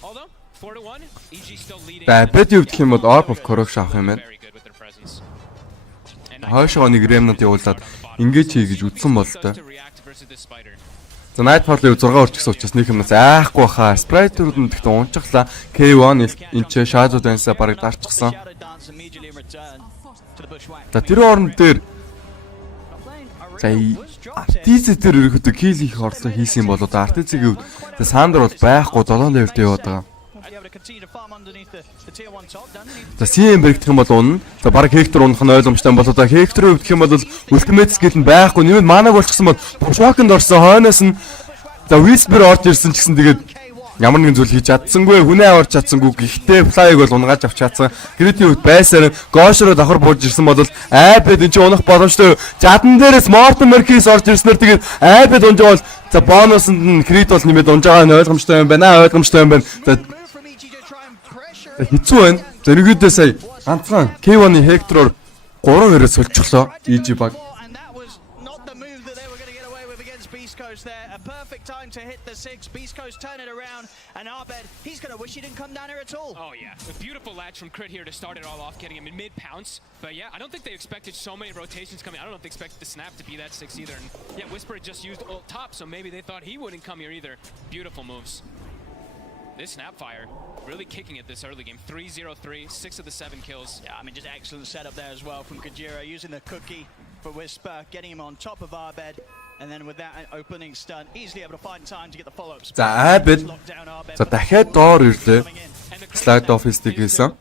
Although, 4-1, EG still leading. Бэд ювдэх юм бол Orb of Corruption авах юм байна. Хойшоо нэг Remnant явуулаад ингэж хий гэж үтсэн бол тоо. За Nightfall-ийг 6 орчихсан учраас нэг юмнаас айхгүй баха. Sprite-рууд нь гэхдээ унчглаа. K1 энэ ч Shadow Dance-а бараг дарчихсан. За тэр орон дээр за Artiz дээр ерөөхдөө kill их орлого хийсэн юм болоо. Artiz-ийн хувьд Sandra бол байхгүй 7 level-тэй яваад байгаа. За CM бэрэгдэх юм бол унна. За бараг Hector унах нь ойлгомжтой болоо. За Hector-ийн хувьд гэх юм бол ultimate skill нь байхгүй. Нэмээд манаг болчихсон бол Bushwalk-нд орсон. Хойноос нь за Whisper орж ирсэн ч гэсэн тэгээд ямар нэгэн зүйл хийж чадсангүй. Хүнээ аварч чадсангүй. Гэхдээ Fly-г бол унгааж авч чадсан. Гэрэтийн хувьд байсаар Ghosh-роо давхар бууж ирсэн бол айпэд энэ ч унах боломжтой. Жадан дээрээс Morton Marquis орж ирснээр тэгээд айпэд унж байгаа бол за бонусанд нь Creed бол нэмээд унж байгаа нь ойлгомжтой юм байна. Ойлгомжтой юм байна. За хэцүү байна. За нэгдээ сая ганцхан K1-ийн Hector-оор 3-2-оор сольчихлоо. EG баг. A perfect time to hit the 6. Beastcoast turn it around, and Arbed, he's going to wish he didn't come down here at all. Oh yeah, a beautiful latch from Crit here to start it all off, getting him in mid-pounce. But yeah, I don't think they expected so many rotations coming. I don't know if they expected the snap to be that 6 either. And yeah, Whisper had just used ult top, so maybe they thought he wouldn't come here either. Beautiful moves. This Snapfire really kicking it this early game. 3-0-3, 6 of the 7 kills. Yeah, I mean, just excellent setup there as well from Kajira, using the cookie for Whisper, getting him on top of Arbed. And then with that opening stun, easily able to find time to get the follow-ups. За Arbed. За дахиад доор ирлээ. Slide office-ийг хийсэн.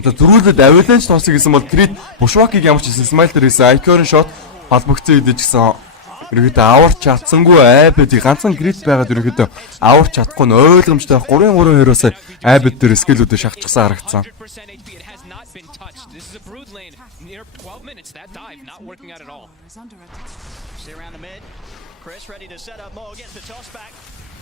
За зөрүүлээд авиланч тоосыг хийсэн бол Creed Bushwalk-ыг ямар ч Smile дээр хийсэн. Icon shot холбогдсон идэж гисэн. Ерөнхийдөө аварч чадсангүй Arbed-ийг ганцхан Creed байгаад ерөнхийдөө аварч чадахгүй нь ойлгомжтой 3-3-2-оос Arbed дээр скиллүүдээ шахчихсан харагдсан. This is a brood lane near 12 minutes. That dive not working out at all. See around the mid. Chris ready to set up more. Gets the toss back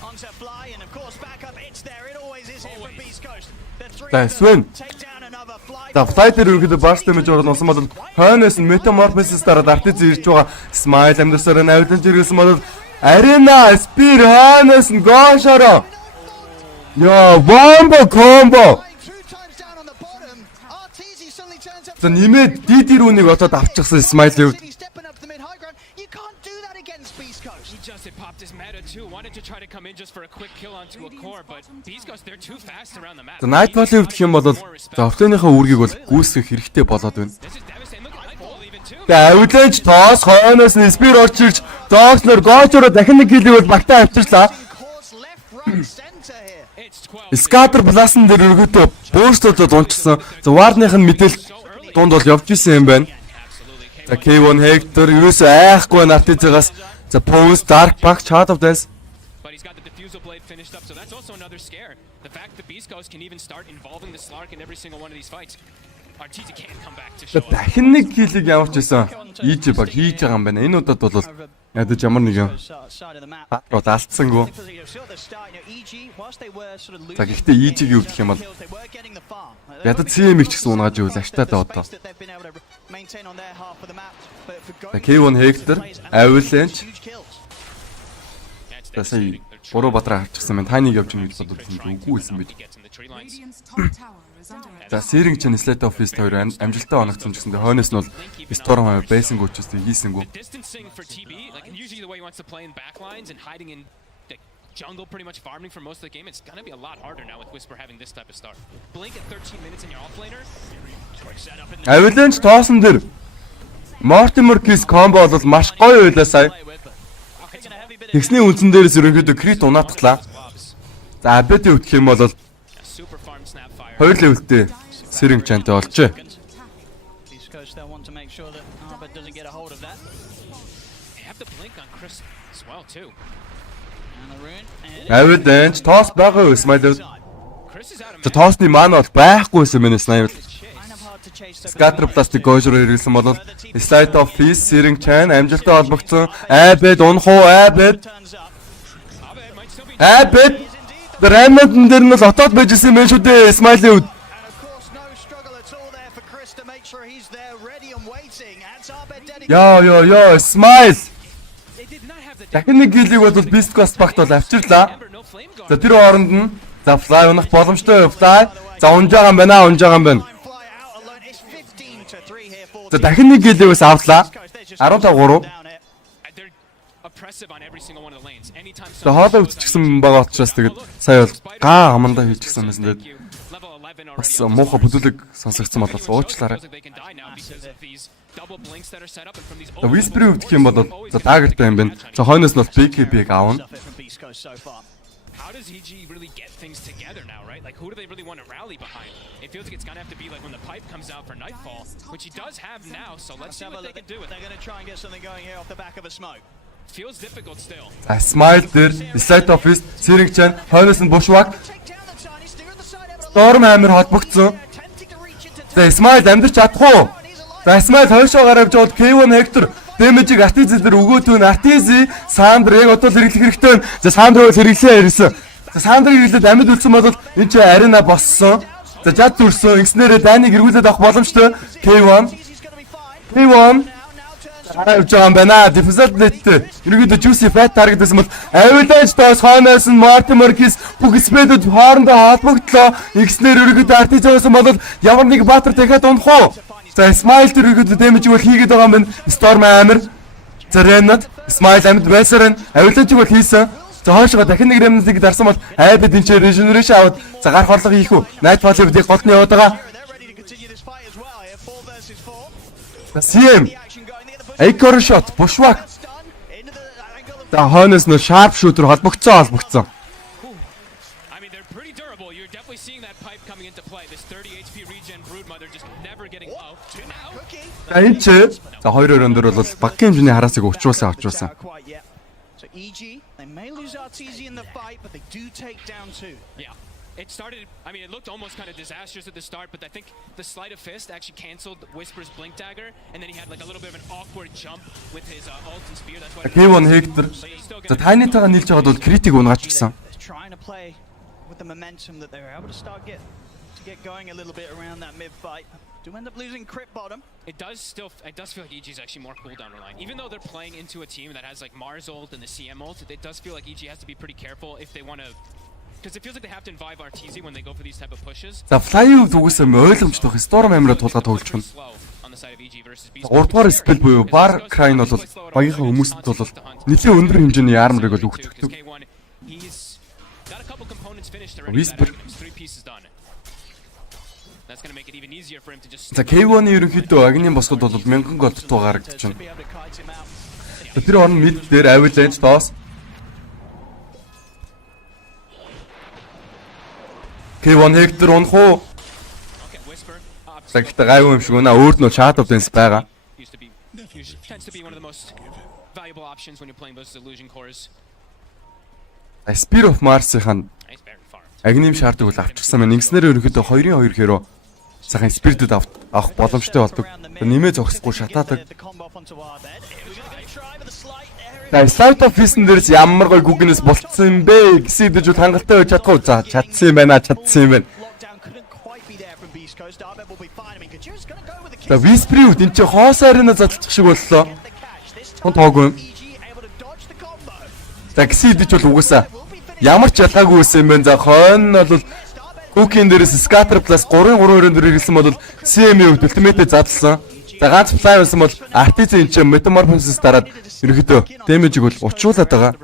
onto Fly, and of course back up. It's there. It always is here from Beastcoast. The three take down another Fly. За Fly дээр ерөнхийдөө bash damage орсон бол хойноос нь Metamorphosis дараад Artiz ирж байгаа. Smile амьдсаар нь авиланч ирсэн бол Arena Spear хойноос нь Ghosh-ороо. Яа, combo. За нэмээд DD рүүнийг отоод авчихсан Smile-ийн хувьд. Just it popped his meta too. Wanted to try to come in just for a quick kill onto a core, but Beastcoast they're too fast around the map. За Nightfall-ийн хувьд гэх юм бол за офлайныхаа үүргийг бол гүйсгэх хэрэгтэй болоод байна. Тэгээ авиланч тоос хойноос нь Spear орж ирж Dogs-нор Ghosh-ороо дахин нэг киллийг бол багтаа авчирлаа. Scatter Blast-н дээр өргөдөө burst-уудад унчсан. За Ward-ных нь мэдээлэл дунд бол явж исэн юм байна. За K1 Hector юусоо айхгүй байна Artiz-аас. За Post Dark Pack Shadow Dance. But he's got the diffusal blade finished up, so that's also another scare. The fact that Beastcoast can even start involving the Slark in every single one of these fights. Artiz can't come back to show. Дахин нэг киллийг явуулж исэн. EG баг хийж байгаа юм байна. Энэ удаад бол ядаж ямар нэг юм. Бол алдсангүй. За гэхдээ EG-ийн хувьд гэх юм бол ядаж CM-ийг ч гэсэн унгааж ивэл аштаатай одоо. За K1 Hector, Avalanche. За сая буруу бадраа харчихсан байна. Таныг явж байгаа гэж бодсон үгүй хэлсэн бид. За Searing Channel Slate Office 2 амжилттай оногдсон ч гэсэндээ хойноос нь бол Storm байсан гүчтэй хийсэнгүү. Jungle pretty much farming for most of the game. It's gonna be a lot harder now with Whisper having this type of start. Blink at 13 minutes in your offlaner. Avalanche тоосон дээр Mortimer Kiss combo бол маш гоё байлаа сая. Тэгсний үндсэн дээрээс ерөнхийдөө Crit унаатглаа. За Abed-ийн хувьд гэх юм бол 2 левелтэй Searing Channel олжээ. Beastcoast they want to make sure that Arbed doesn't get a hold of that. They have the blink on Chris as well too. Avalanche тоос байгаа юу Smile. За тоосны мана бол байхгүйсэн мэнэ Smile. Scatter Plastic Ghosh-роо ирсэн бол Slide Office, Searing Channel амжилттай холбогдсон. Abed унах уу Abed? Remnant дээр нь л отоод байж исэн мэн шүү дээ Smile-ийн үед. Яа Smile. Дахин нэг киллийг бол Beastcoast багт бол авчирлаа. За тэр хооронд нь за Fly унах боломжтой Fly. За унж байгаа юм байна. За дахин нэг киллийг бас авлаа. 15-3. impressive on every single one of the lanes. Anytime хоолой үтчихсэн байгаа учраас тэгээд сая бол гаа амандаа хийчихсэн байсан. Тэгээд бас муухай бүдүүлэг сонсогдсон болоос уучлаарай. Whisper-ийн хувьд гэх юм бол за дагgerтай юм байна. За хойноос нь бол BKB-г аавна. How does EG really get things together now, right? Like, who do they really want to rally behind? It feels like it's going to have to be like when the pipe comes out for Nightfall, which he does have now, so let's see what they can do with it. They're going to try and get something going here off the back of a smoke. Feels difficult still. Smile дээр, Slide Office, Sirink-chan, хойноос нь Bushwhack. Storm Hammer холбогдсон. За Smile амьдарч чадах уу? За Smile хойшоо гараад жоод K1 Hector Damage-ийг Artizi дээр өгөөдөө нь Artizi Sandra яг одоо хэрэглэх хэрэгтэй байна. За Sandra бол хэрэглээ ирсэн. За Sandra хэрэглээд амьд үлдсэн бол энэ ч арена боссон. За Jad төрсөн. Ингэснээрээ Danny гэргүүлээд авах боломжтой. K1 хараа явж байгаа юм байна. Defensive net-тэй. Ерөнхийдөө Juicy Fat target гэсэн бол Avalanche доос хойноос нь Markis бүх спэдүүд хоорондоо холбогдлоо. Ингэснээр ерөнхийдөө Artizi байсан бол ямар нэг баатар дахиад унах уу? За Smile тэр өгөөд damage бол хийгээд байгаа юм байна. Storm Hammer. За Renat, Smile амьд байсаар нь Avalanche бол хийсэн. За хойшоо дахин нэг Remnant-ийг дарсан бол Abed энэ regeneration аваад за гарах хорлого хийх үү? Nightfall-ийг голтны яваад байгаа. За CM. Acre shot, Bushwhack. За хойноос нь sharp shooter холбогцсон. I mean, they're pretty durable. You're definitely seeing that pipe coming into play. This 30 HP regen Broodmother just never getting low. За энэ ч за хоёр өрөөндөр бол багийн хэмжээний хараасыг өчруулсан. So EG, they may lose Arteezy in the fight, but they do take down two. Yeah. It started, I mean, it looked almost kind of disastrous at the start, but I think the Sleight of Fist actually canceled Whisper's Blink Dagger, and then he had like a little bit of an awkward jump with his ult and spear. That's why K1 Hector. За тайнытайгаа нийлж байгаад бол критик унгаач гисэн. Trying to play with the momentum that they were able to get going a little bit around that mid fight. Do end up losing crit bottom. It does feel like EG is actually more cooldown reliant. Even though they're playing into a team that has like Mars ult and the CM ult, it does feel like EG has to be pretty careful if they want to, because it feels like they have to invive Arteezy when they go for these type of pushes. За Fly-ийг зүгээс ойлгомжтой байх. Storm Hammer-ыг тулгаад тоглож байна. 3 дугаар skill буюу Bar Crane бол багийнхаа хүмүүст бол нэлээд өндөр хэмжээний armor-ыг бол өгдөг. Whisper. За K1-ийн ерөнхийдөө агнийн босгод бол 1000 гол дутуу гарагдаж байна. Тэр орн мид дээр Avalanche доос. K1 Hector унах уу? Загтаа гайгүй юм шиг өнөө өөрт нь Shadow Dance байгаа. Spear of Mars-ийн агним шаардыг бол авчихсан байна. Ингэснээр ерөнхийдөө 2-2 хэрэг сайхан спиртэд авах боломжтой болдог. Нэмээ зогсохгүй шатаадаг. Slide of Fist дээрс ямар гой гүгнэс болцсон юм бэ гэсэн дэж бол хангалттай байж чадах уу? За чадсан юм байна. За Whisper-ийн үед энэ чи хоос арена задлах шиг боллоо. Тун тоогүй юм. За гэсэн дэж бол угаасаа ямар ч ялгаагүй байсан юм байна. За хойно нь бол Cookie-ийн дээрээс Scatter Plus 3-3-2 хэрэглэсэн бол CM-ийн хувьд Ultimate-д задлсан. За ганц Fly байсан бол Arteezy энэ чинь Metamorphosis дараад ерөнхийдөө damage-ийг бол учруулад байгаа.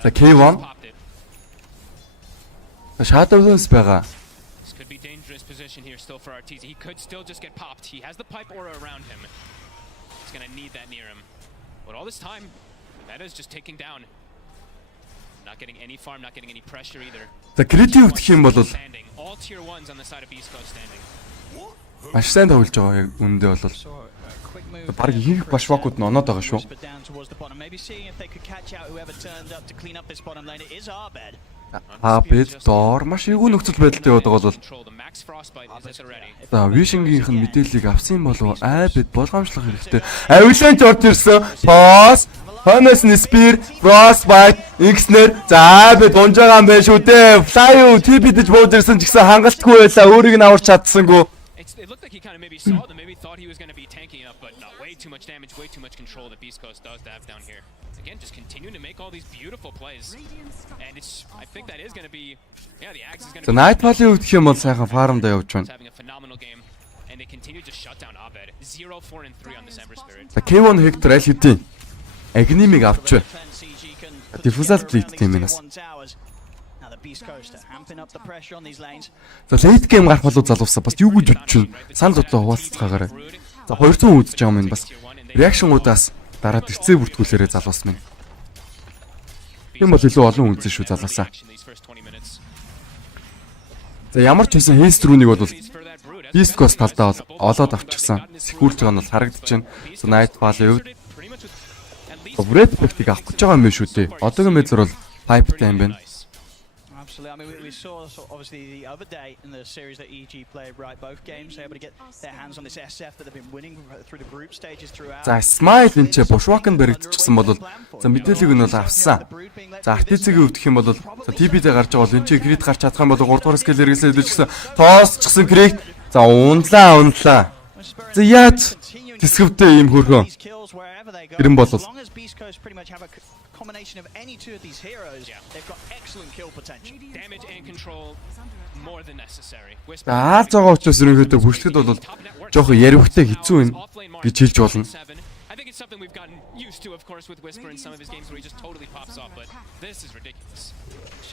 За K1. Shadow Dance байгаа. This could be dangerous position here still for Arteezy. He could still just get popped. He has the pipe aura around him. He's going to need that near him. But all this time, that is just taking down. Not getting any farm, not getting any pressure either. За критик гэх юм бол all tier 1s on the side of Beastcoast standing. Маш сайн тоглож байгаа яг үндэ бол баг их башвакууд нь оноод байгаа шүү. Abed доор маш эвгүй нөхцөл байдалтай яваад байгаа бол за Vision-гийнх нь мэдээллийг авсан болов Abed болгоомжлох хэрэгтэй. Avalanche орж ирсэн. Pause. Хойноос нь Spear, Frostbite, X-нэр за Abed унж байгаа юм байна шүү дээ. Fly TP-дэж бууж ирсэн ч гэсэн хангалтгүй байлаа. Өөрийг нь аварч чадсангүй. It looked like he kind of maybe saw them, maybe thought he was going to be tanking up, but no, way too much damage, way too much control that Beastcoast does to have down here. Again, just continuing to make all these beautiful plays. And it's, I think that is going to be, yeah, the Axe is going to be... Nightfall-ийн үед гэх юм бол сайхан фармда явж байна. and they continue to shut down Abed. 0-4 and 3 on this Ember Spirit. K1 Hector аль хэдийн агнимиг авч диффузал плейт геймээс. За лейт гейм гарах болоо залуусаа бас юу гэж бодож чинь санал бодлоо хуваалцгаагаарай. За 200 үзэж байгаа юм бас реакшнгуудаас дараад ирцээ бүртгүүлээрээ залуус минь. Тийм бол илүү олон үзэн шүү залуусаа. За ямар ч байсан хейстрүүнийг бол Beastcoast талдаа бол олоод авчихсан. Секүрж байгаа нь бол харагдаж байна. Nightfall-ийн хувьд Red Pact-ийг авах гэж байгаа юм биш үү те. Одоогийн мэдлэр бол pipe-тай юм байна. Absolutely. I mean, we saw obviously the other day in the series that EG played, right? Both games, they were able to get their hands on this SF that they've been winning through the group stages throughout. За Smile энэ ч Bushwalk-ын баригдчихсан бол за мэдээллийг нь бол авсан. За Artizig-ийн хувьд гэх юм бол за TP-дээ гарч байгаа бол энэ чи Crit гарч чадах юм бол 3 дугаар scale хэрэглэсэн хэлчихсэн. Тоосчихсан Crit. За унлаа. За яаж тэсгэвтэй юм хөрхөө. Гэрэн болол. Combination of any two of these heroes, they've got excellent kill potential. Damage and control more than necessary. За зогоо учраас ерөнхийдөө бүртгэд бол жоохон яривхтай хэцүү байна гэж хэлж болно. I think it's something we've gotten used to, of course, with Whisper in some of his games where he just totally pops off, but this is ridiculous.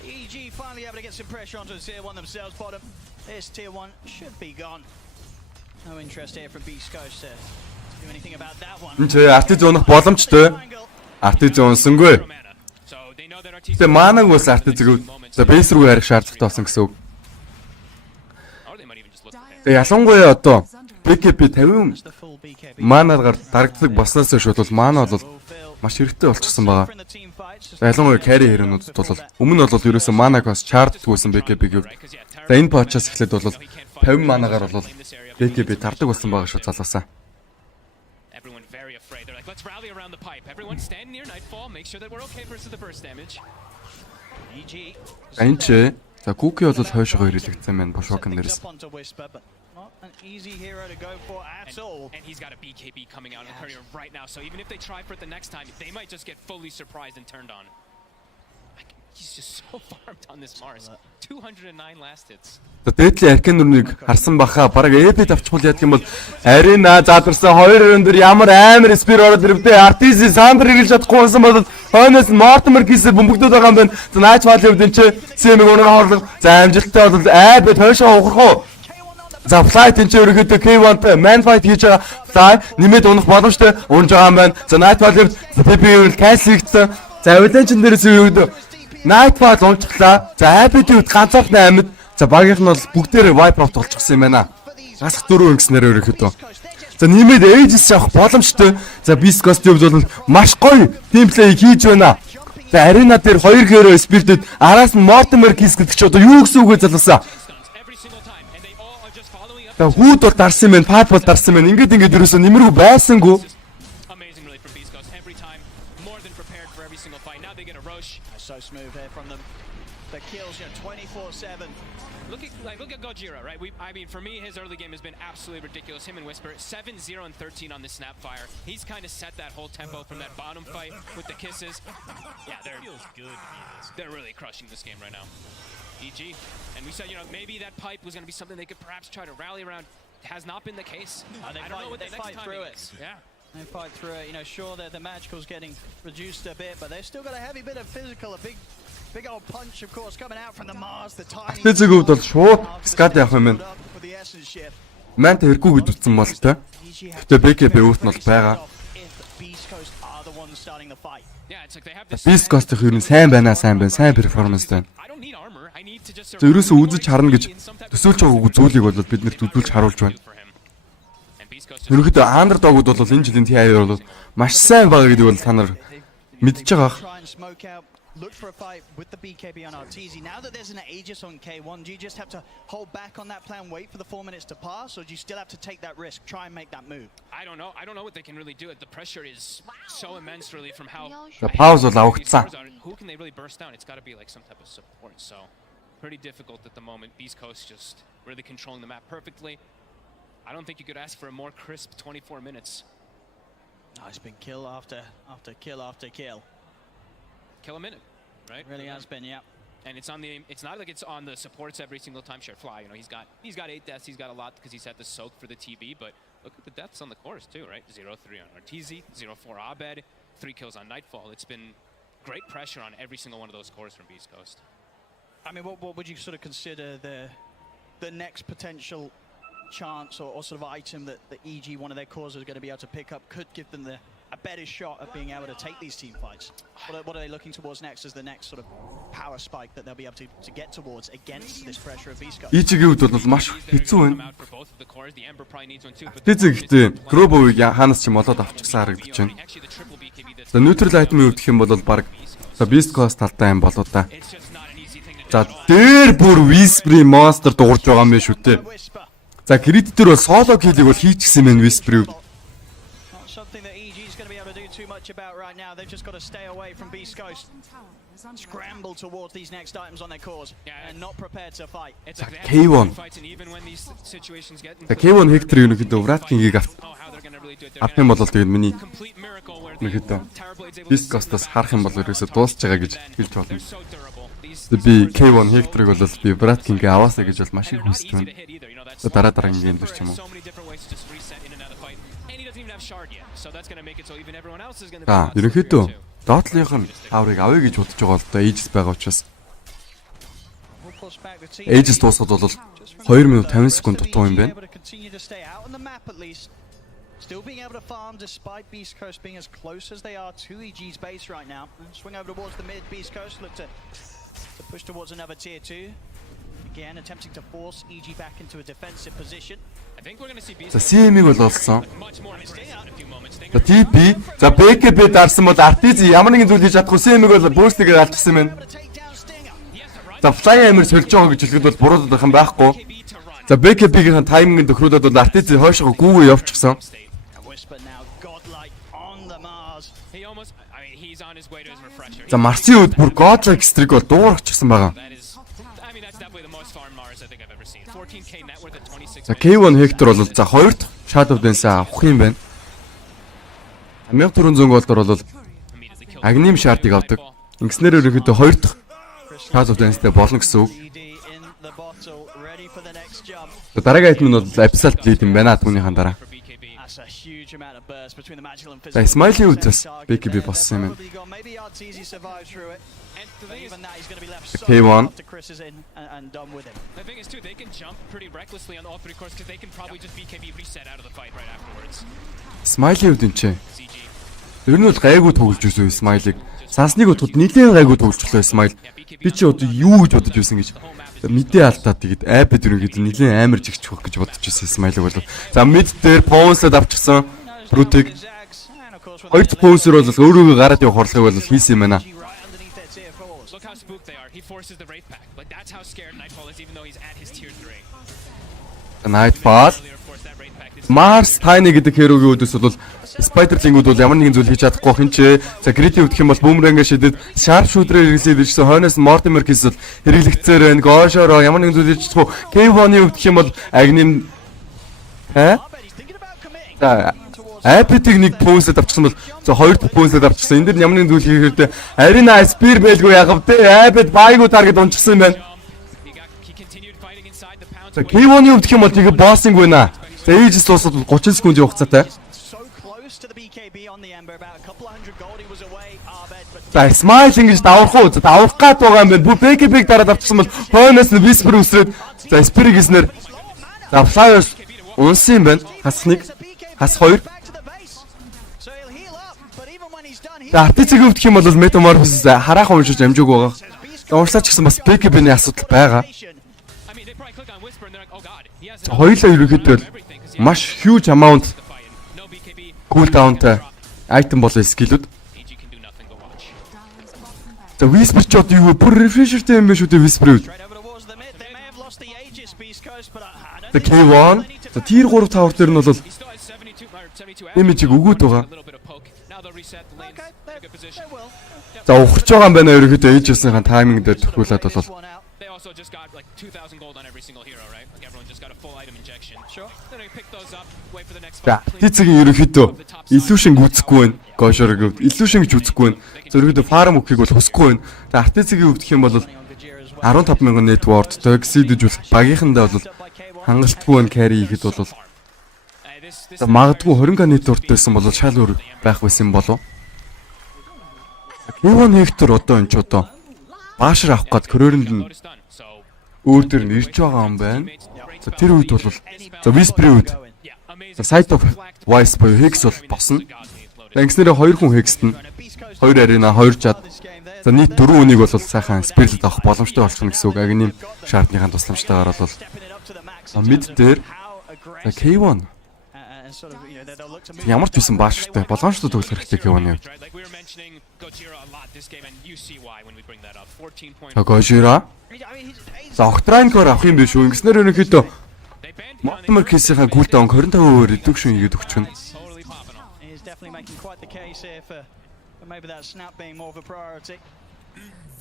EG finally able to get some pressure onto the tier 1 themselves, bottom. This tier 1 should be gone. No interest here from Beastcoast to do anything about that one. Тэ Artiz унах боломжтой. Artiz унсангүй. Тэ манаг бас Artiz-ийг за бейс рүү харих шаардлагатай болсон гэсэн үг. Тэ ялангуяа одоо BKB 50 манаар дарагддаг баснаас шууд бол мана бол маш хэрэгтэй болчихсон байгаа. За ялангуяа carry хэрнүүдэд бол өмнө нь бол ерөөсөө манаг бас чарддаггүйсэн BKB-г. За энэ патчаас эхлээд бол 50 манагаар бол BKB тардаг болсон байгаа шүү залуусаа. Let's rally around the pipe. Everyone stand near Nightfall. Make sure that we're okay versus the burst damage. EG. Анч за Cookie бол хойшоо ирэлэгдсэн байна Bushwalk нэрээс. An easy hero to go for at all. And he's got a BKB coming out in the career right now. So even if they try for it the next time, they might just get fully surprised and turned on. He's just so farmed on this Mars. 209 last hits. За дээдлийн аркан нүрийг харсан баха бараг эпэд авчихвал яадаг юм бол арена задарсан 2 өндөр ямар амар спир ороод ирвдээ Artiz Sandra хэрэглэж чадахгүй байсан бол хойноос Mortimer кисээ бөмбөгдөд байгаа юм байна. За Nightfall-ийн хувьд энэ CM-ийг унаа хорлог. За амжилттай бол айбэд хойшоо ухрах уу. За Flight энэ ерөөдөө K1-т man fight хийж байгаа. Fly нэмээд унах боломжтой унж байгаа юм байна. За Nightfall-ийн TP-ийг cancel хийгдсэн. За Avalanche дээрээс ерөөдөө Nightfall унцглаа. За Abed-ийн ганцаархны амьд. За багийнх нь бол бүгдээрээ wipe out болчихсон юм байна. Гасах 4 ингэснээр ерөөхдөө. За нэмээд Aegis авах боломжтой. За Beastcoast-ийн хувьд бол маш гоё геймплей хийж байна. За арена дээр 2 hero spirit-д араас нь Mortimer kiss гэдэг чи одоо юу гэсэн үг вэ залуусаа? За хүүд бол дарсан юм байна, пад бол дарсан юм байна. Ингээд ерөөсөө нэмэргүй байсангүй. So smooth here from them. The kills, 24/7. Look at Gojira, right? I mean, for me, his early game has been absolutely ridiculous. Him and Whisper, 7-0 and 13 on the Snapfire. He's kind of set that whole tempo from that bottom fight with the kisses. Yeah, they're really crushing this game right now. EG, and we said, maybe that pipe was going to be something they could perhaps try to rally around. It has not been the case. I don't know what the next time is. Yeah. They fight through it. Sure that the magical's getting reduced a bit, but they've still got a heavy bit of physical, a big old punch, of course, coming out from the Mars. The tiny. Artiz-ийг бол шууд скат явах юм байна. Мант хэрэггүй гэж утсан бол тэ. Гэтэ BKB өвт нь бол байгаа. Beastcoast-ийн хэрнээ сайн байна, сайн перформанс байна. За ерөөсөө үзэж харна гэж төсөөлж байгаагүй зүйлийг бол бид нэр төдөлж харуулж байна. Ерөнхийдөө андердогуд бол энэ жилийн TI бол маш сайн байгаа гэдэг бол та нар мэдж байгаа. Look for a fight with the BKB on Arteezy. Now that there's an Aegis on K1, do you just have to hold back on that plan, wait for the 4 minutes to pass, or do you still have to take that risk, try and make that move? I don't know. I don't know what they can really do. The pressure is so immense, really, from how. The pause бол авагдсан. Who can they really burst down? It's got to be like some type of support. So, pretty difficult at the moment. Beastcoast just really controlling the map perfectly. I don't think you could ask for a more crisp 24 minutes. Oh, it's been kill after kill after kill. Kill a minute, right? Really has been, yeah. And it's not like it's on the supports every single time. Sure, Fly, you know, he's got 8 deaths, he's got a lot because he's had the soak for the TB, but look at the deaths on the cores too, right? 0-3 on Arteezy, 0-4 Abed, 3 kills on Nightfall. It's been great pressure on every single one of those cores from Beastcoast. I mean, what would you sort of consider the next potential chance or sort of item that the EG, one of their cores, is going to be able to pick up, could give them a better shot at being able to take these team fights? What are they looking towards next as the next sort of power spike that they'll be able to get towards against this pressure of Beastcoast? EG-ийн хувьд бол маш хэцүү байна. Тэгтээ Гробовыг хаанаас ч молоод авчихсан харагдаж байна. За neutral item-ийн хувьд гэх юм бол баг за Beastcoast талтай юм болоо та. За дээр бүр Whisper monster дуурж байгаа юм байна шүү дээ. За Grid дээр бол solo kill-ийг бол хийчихсэн юм байна Whisper. Something that EG is going to be able to do too much about right now. They've just got to stay away from Beastcoast. Scramble towards these next items on their cores and not prepared to fight. It's K1. The K1 Hector ерөнхийдөө Wrath-ийг авах юм бол тэгээд миний ерөнхийдөө Beastcoast-аас харах юм бол ерөөсөө дуусч байгаа гэж хэлж болно. Би K1 Hector-ыг бол би Wrath-ийг аваасаа гэж бол маш их хүсэж байна. Дараагийн гейм дээр ч юм уу. Ерөнхийдөө Dotling-ын аврыг авъя гэж бодож байгаа л да Aegis байгаа учраас. Aegis дуусахад бол 2 минут 50 секунд дутуу юм байна. Still being able to farm despite Beastcoast being as close as they are to EG's base right now. Swing over towards the mid. Beastcoast look to push towards another tier 2. Again attempting to force EG back into a defensive position. I think we're going to see За CM-ийг бол олсон. За TP, за BKB дарсан бол Arteezy ямар нэгэн зүйл хийж чадахгүй CM-ийг бол boost-ийг алчихсан юм байна. За Fly Hammer сольж байгаа гэж хэлэхэд бол буруу байх юм байхгүй. За BKB-ийн тайминг төхрүүлээд бол Arteezy хойшоо гүүгээ явчихсан. За Марсын үед бүр Godlike streak бол дуурахчихсан байгаа. За K1 Hector бол за 2-т Shadow Dance авах юм байна. 1400 голдор бол Agnim Shard-ыг авдаг. Ингэснээр ерөнхийдөө 2 дахь Shadow Dance-тэй болно гэсэн үг. Дараагийн айтм нь бол Absolute Bleed юм байна түүнийхэн дараа. За Smiley үдээс BKB боссон юм байна. K1. The thing is too, they can jump pretty recklessly on all 3 cores because they can probably just BKB reset out of the fight right afterwards. Smiley үдэн чи. Ер нь бол гайгүй тоглож байсан Smiley-г. Сансныг утгад нэлээд гайгүй тоглож байгаа Smile. Би чи одоо юу гэж бодож байсан гэж. Мэдээ алдаа тэгээд Abed ерөнхийдөө нэлээд амар жигчих байх гэж бодож байсан Smile-г бол. За mid дээр Pons-д авчихсан. Brute-г 2 Pons-өр бол өөрөөгөө гараад явах хорлогыг бол хийсэн юм байна. Look how spooked they are. He forces the Wraith pack. Like that's how scared Nightfall is even though he's at his tier 3. Nightfall. Mars Tiny гэдэг херүүгийн үдээс бол Spider-Link-үүд бол ямар нэгэн зүйл хийж чадахгүй хинчээ. За Grid өвдөх юм бол Boomerang-гээ шидэд Sharp Shooter-ээр хэрэглээд ирсэн. Хойноос Mortimer Kiss бол хэрэглэгцээр байна. Goshoro ямар нэгэн зүйл хийж чадахгүй. K1-ийн өвдөх юм бол Agnim За Abed-ийг нэг Pons-д авчихсан бол за 2 дахь Pons-д авчихсан. Энд дэр ямар нэгэн зүйл хийхдээ Arena Spear байлгүй ягав дээ. Abed Baygo target унчихсан юм байна. За K1-ийн өвдөх юм бол тэгээ боссинг байна. За Aegis дуусаад 30 секунд хугацаатай. За Smile ингэж даврах уу? За даврах гад байгаа юм байна. Бүр BKB-г дараад авчихсан бол хойноос нь Whisper үсрээд за Spirit гиснэр за Flyers унсан юм байна. Хас 1, хас 2. За Arteezy-г өвдөх юм бол Metamorphosis хараахан уншиж амжиг байгаа. Уншсаач гэсэн бас BKB-ний асуудал байгаа. Хоёулаа ерөнхийдөө маш huge amount cooldown-тай item болоо скиллүүд. За Whisper ч одоо юу бүр refresher-тэй юм байна шүү дээ Whisper. За K1 за tier 3 tower дээр нь бол image-ийг өгөөд байгаа. За ухарч байгаа юм байна ерөнхийдөө Aegis-ийн тайминг дээр тохируулаад бол За Arteezy-гийн ерөнхийдөө illusion гүцэхгүй байна. Goshoro-г illusion гэж үзэхгүй байна. Зөвхөн farm өгөхийг бол хүсэхгүй байна. За Arteezy-гийн өвдөх юм бол 15,000 net worth-той exceed-жүүл багийнхандаа бол хангалтгүй нь carry хийхэд бол магадгүй 20,000 net worth-тойсэн бол шал өөр байх байсан болов. K1 Hector одоо энэ ч одоо баашир авах гээд короонд нь өөр төр нь ирж байгаа юм байна. За тэр үед бол за Whisper-ийн үед Side of Voice буюу Hex бол босно. Ингэснээр 2 хүн Hex-т нь 2 арена 2 жад. За нийт 4 үнийг бол сайхан Spirit авах боломжтой болчихно гэсэн үг. Агним шаардныхаа тусламжтайгаар бол мид дээр за K1 ямар ч байсан бааштай болгоомжтой тоглох хэрэгтэй K1-ийн. Гожира. За Octrine-оор авах юм биш үү? Ингэснээр ерөнхийдөө Mortimer Case-ийн гүйлт он 25% reduction хийгээд өгчөн.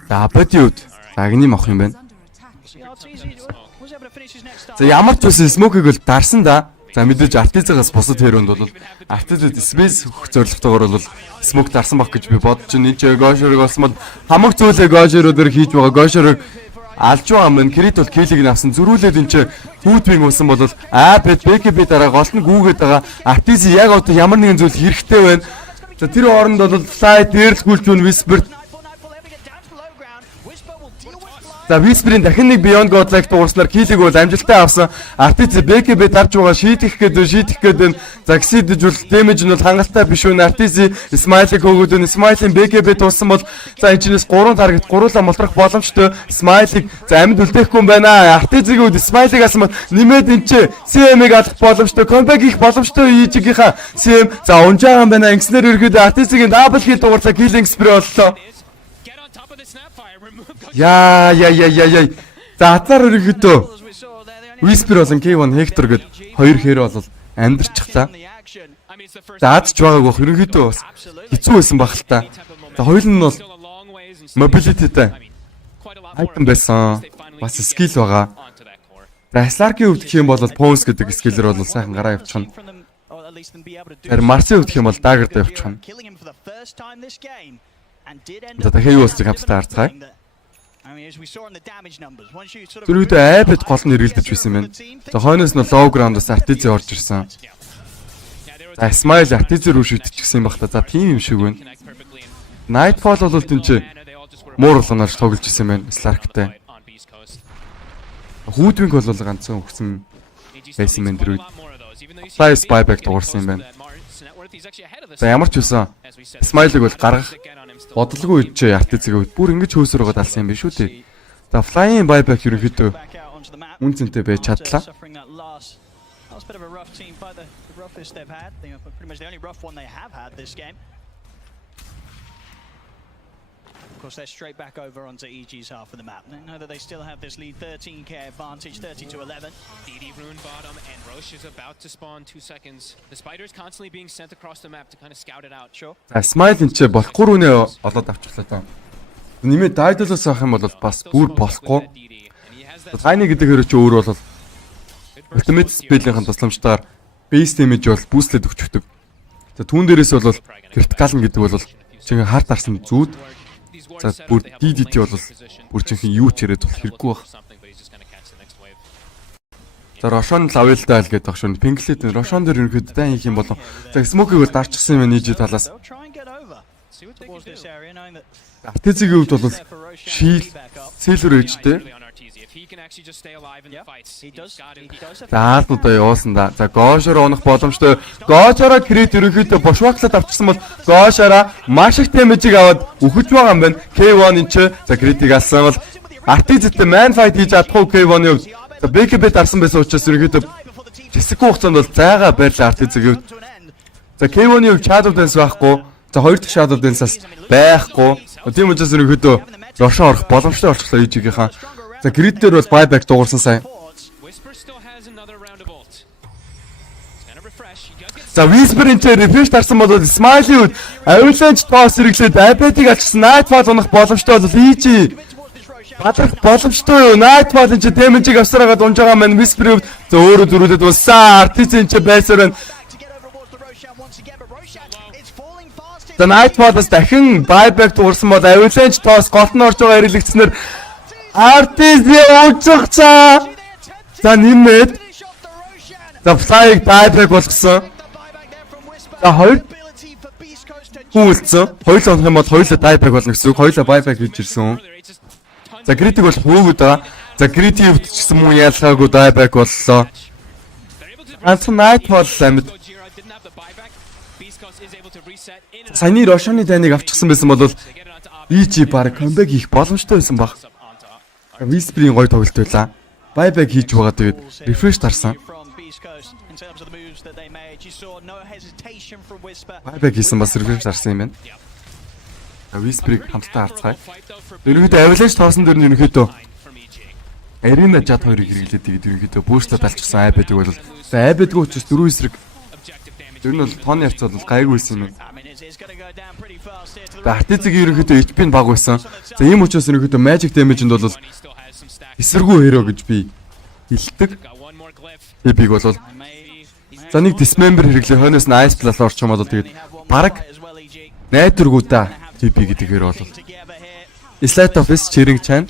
За Body-уд агним авах юм байна. За ямар ч байсан Smoke-ыг бол дарсан да. За мэдээж Artiz-аас бусад хэрөнд бол Artiz-д Space хөх зорилготойгоор бол Smoke дарсан баг гэж би бодож байна. Энд ч Gosher-ыг олсмод хамаг зүйлээ Gosher-оор хийж байгаа. Gosher-ыг алж байгаа юм. Крит бол киллийг авсан. Зөрүүлээд энэ ч хүүтвийн усан бол BKB дараа гол нь гүүгээд байгаа. Artiz яг одоо ямар нэгэн зүйл хэрэгтэй байна. За тэр хооронд бол Fly дээр л гүйлж өгн Whisper. За Whisper-ийн дахин нэг Beyond Godlike дуурснаар киллийг бол амжилттай авсан. Artiz BKB дарж байгаа шийдэх гээд за exceed-жүүл damage нь бол хангалттай биш үү. Artiz Smile-ыг хөөгдөн Smile-ийн BKB тууссан бол за энэ чинээс 3 таргет гуруула молтрох боломжтой. Smile-ыг за амьд үлдээхгүй юм байна. Artiz-ийг үд Smile-ыг алсан бол нэмээд энэ ч CM-ыг алах боломжтой. Comeback хийх боломжтой EG-ийнхаа CM за унжаагаан байна. Ингэснээр ерөөдөө Artiz-ийн double kill дуурлаа killing spree боллоо. Яа. За хатаар өргөдөө. Whisper болон K1 Hector гээд хоёр хэр бол амьдэрчихлаа. За адч байгааг бох ерөнхийдөө бас хэцүү байсан баг л та. За хоёул нь бол mobility-тэй item байсан. Бас skill байгаа. За Slark-ийн хувьд гэх юм бол Pons гэдэг скиллэр бол сайхан гараа явчихна. Тэр Mars-ийн хувьд гэх юм бол Dagger-тай явчихна. За дахиад юу усыг хамтдаа харцгаая. Түрүүдээ айбад гол нь эргэлдэж байсан юм байна. За хойноос нь low ground-аас Artiz орж ирсэн. За Smile Artiz руу шийдчихсэн юм байна. За тийм юм шиг байна. Nightfall бол тэнцээ муурланаар тоглож ирсэн байна Slark-тай. Хүүдвинг бол ганцхан өгсөн байсан юм дэрүүд. Flies buyback дуурсан юм байна. За ямар ч үсэн Smile-ыг бол гаргах бодлого үед ч Artiz-ийг бүр ингэж хөөсөр байгаа далсан юм биш үү те. За flying buyback ерөнхийдөө үнцэнтэй байж чадлаа. Of course, they're straight back over onto EG's half of the map. They know that they still have this lead 13k advantage, 30-11. DD rune bottom, and Roche is about to spawn 2 seconds. The spider's constantly being sent across the map to kind of scout it out. Sure. Smile энэ ч болохгүй рүүнээ олоод авчихлаа та. Нэмээд Daedalus авах юм бол бас бүр болохгүй. Tiny гэдэг хэрэг чи өөр бол ultimate spell-ийн тусламжтайгаар base damage бол boost-лээд өгчдөг. За түүн дээрээс бол critical гэдэг бол чинь хард арсан зүуд. За бүр DDT бол бүр чинь юу ч яриад бол хэрэггүй баг. За Рошон лавелтай л гэдэг багш. Пинглет Рошон дээр ерөнхийдөө дан хийх юм болов. За Smoke-ыг бол дарчихсан юм байна EG талаас. Artiz-ийн хувьд бол shield silver ээжтэй. За алдаа явуулсан да. За Gosher унах боломжтой. Gosher-а крит ерөнхийдөө бушваглаад авчихсан бол Gosher-а маш их damage-ийг аваад өгөж байгаа юм байна. K1 энэ ч за критийг алсан бол Artiz-тэй man fight хийж чадахгүй K1-ийн хувьд. За BKB дарсан байсан учраас ерөнхийдөө хэсэггүй хугацаанд бол зайгаа байрлаа Artiz-ийн хувьд. За K1-ийн хувьд shadow dance байхгүй. За хоёр дахь shadow dance-аас байхгүй. Тийм учраас ерөнхийдөө Рошон орох боломжтой болчихлоо EG-ийнхаа. За грид дээр бол buyback дуурсан сайн. За Whisper энэ refresh дарсан бол Smile-ийн үед Avalanche toss хэрэглээд Abed-ийг алчсан Nightfall унах боломжтой бол EG. Бадрах боломжтой юу? Nightfall энэ damage-ийг авсараагаад унж байгаа маань Whisper-ийн үед за өөрөө зөрүүлээд болсон. Artiz энэ ч байсаар байна. За Nightfall бас дахин buyback дуурсан бол Avalanche toss голт нь орж байгаа хэрэглэгдснээр Artizi уучгачаа. За нэмээд. За fly buyback болгосон. За хоёр хүлцэн. Хоёулаа унах юм бол хоёулаа buyback болно гэсэн үг. Хоёулаа buyback хийж ирсэн. За критик бол хөөгд байгаа. За критик өвдчихсэн мөн ялгаагүй buyback боллоо. Антон найт бол амьд. Саяны Рошаны дайныг авчихсан байсан бол EG баг comeback хийх боломжтой байсан баг. Висприйн гоё тоглолт байлаа. Buyback хийж байгаа тэгээд refresh тарсан. Buyback хийсэн бас refresh тарсан юм байна. Висприйг хамтдаа харцгаая. Ерөнхийдөө Avalanche тоосон дээр нь ерөнхийдөө Арина жад хоёрыг хэрэглээд тэгээд ерөнхийдөө бүүстэд алчсан iPad-ыг бол iPad-г учраас 4 эсрэг ер нь бол тооны явц бол гайгүйсэн юм. Артизиг ерөнхийдөө HP-н баг байсан. За ийм учраас ерөнхийдөө Magic Damage-нд бол эсэргүү hero гэж би хэлдэг. Эпиг бол за нэг Dismember хэрэглээ хойноос нь Ice Plus орчих юм бол тэгээд баг найдваргуудаа TP гэдэг hero бол Slate Office Чиринг Чан.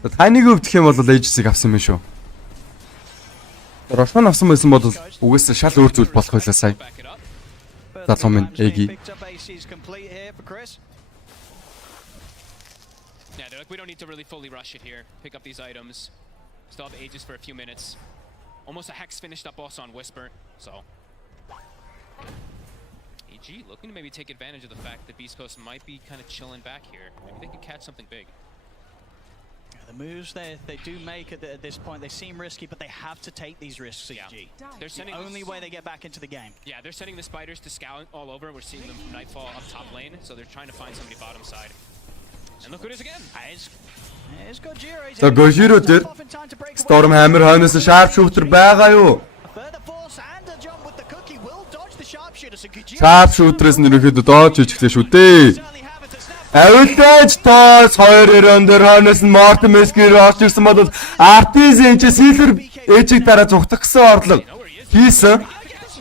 Таныг өвдөх юм бол Aegis-ийг авсан юм шүү. Рошон авсан байсан бол угсаа шал өөр зүйл болох байлаа сая. Залуу минь Эги. Yeah, they're like, we don't need to really fully rush it here. Pick up these items. Still have Aegis for a few minutes. Almost a Hex finished up also on Whisper, so. EG looking to maybe take advantage of the fact that Beastcoast might be kind of chilling back here. Maybe they could catch something big. The moves they do make at this point, they seem risky, but they have to take these risks, EG. Yeah. They're sending the only way they get back into the game. Yeah, they're sending the spiders to scout all over. We're seeing them from Nightfall up top lane, so they're trying to find somebody bottom side. And look who it is again. It's Gojira. За Gojira дээр Stormhammer хойноос Sharpshooter байгаа юу? Sharpshooter-с нэрхэд дооч хийчихлээ шүү дээ. Авилдаж тоос 2 өрөөнд хойноос нь Mortimer-гэр орж ирсэн бол Artizi ч Silver Edge-ийг дараа зүгтах гэсэн орлого хийсэн.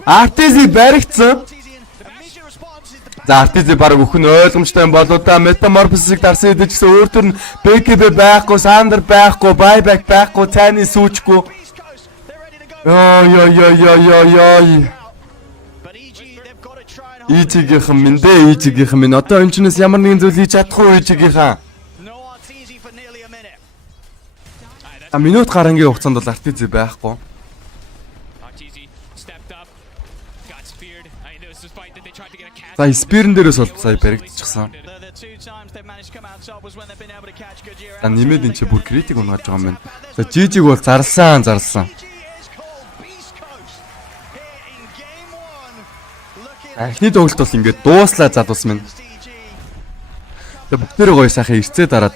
Artizi баригдсан. За Artizi баг өхөн ойлгомжтой юм болоо да Metamorphosis-ыг дарсан хэдэж гэсэн өөр төр нь BKB байхгүй, Sander байхгүй, Buyback байхгүй, цайны сүүчгүй. Йой. EG-гийнхэн минь дээ, EG-гийнхэн минь. Одоо энэ ч ямар нэгэн зүйл хийж чадах уу EG-гийнхэн? Минут гарангийн хугацаанд бол Artizi байхгүй. За Spear-н дээрээс бол сая баригдчихсан. За нэмээд энэ ч бүр критик унгаж байгаа юм байна. За GG-г бол зарлсан. Эхний тоглолт бол ингээд дууслаа залуус минь. Тэгээ бүгдээрээ гоё сайхан ирцээ дараад.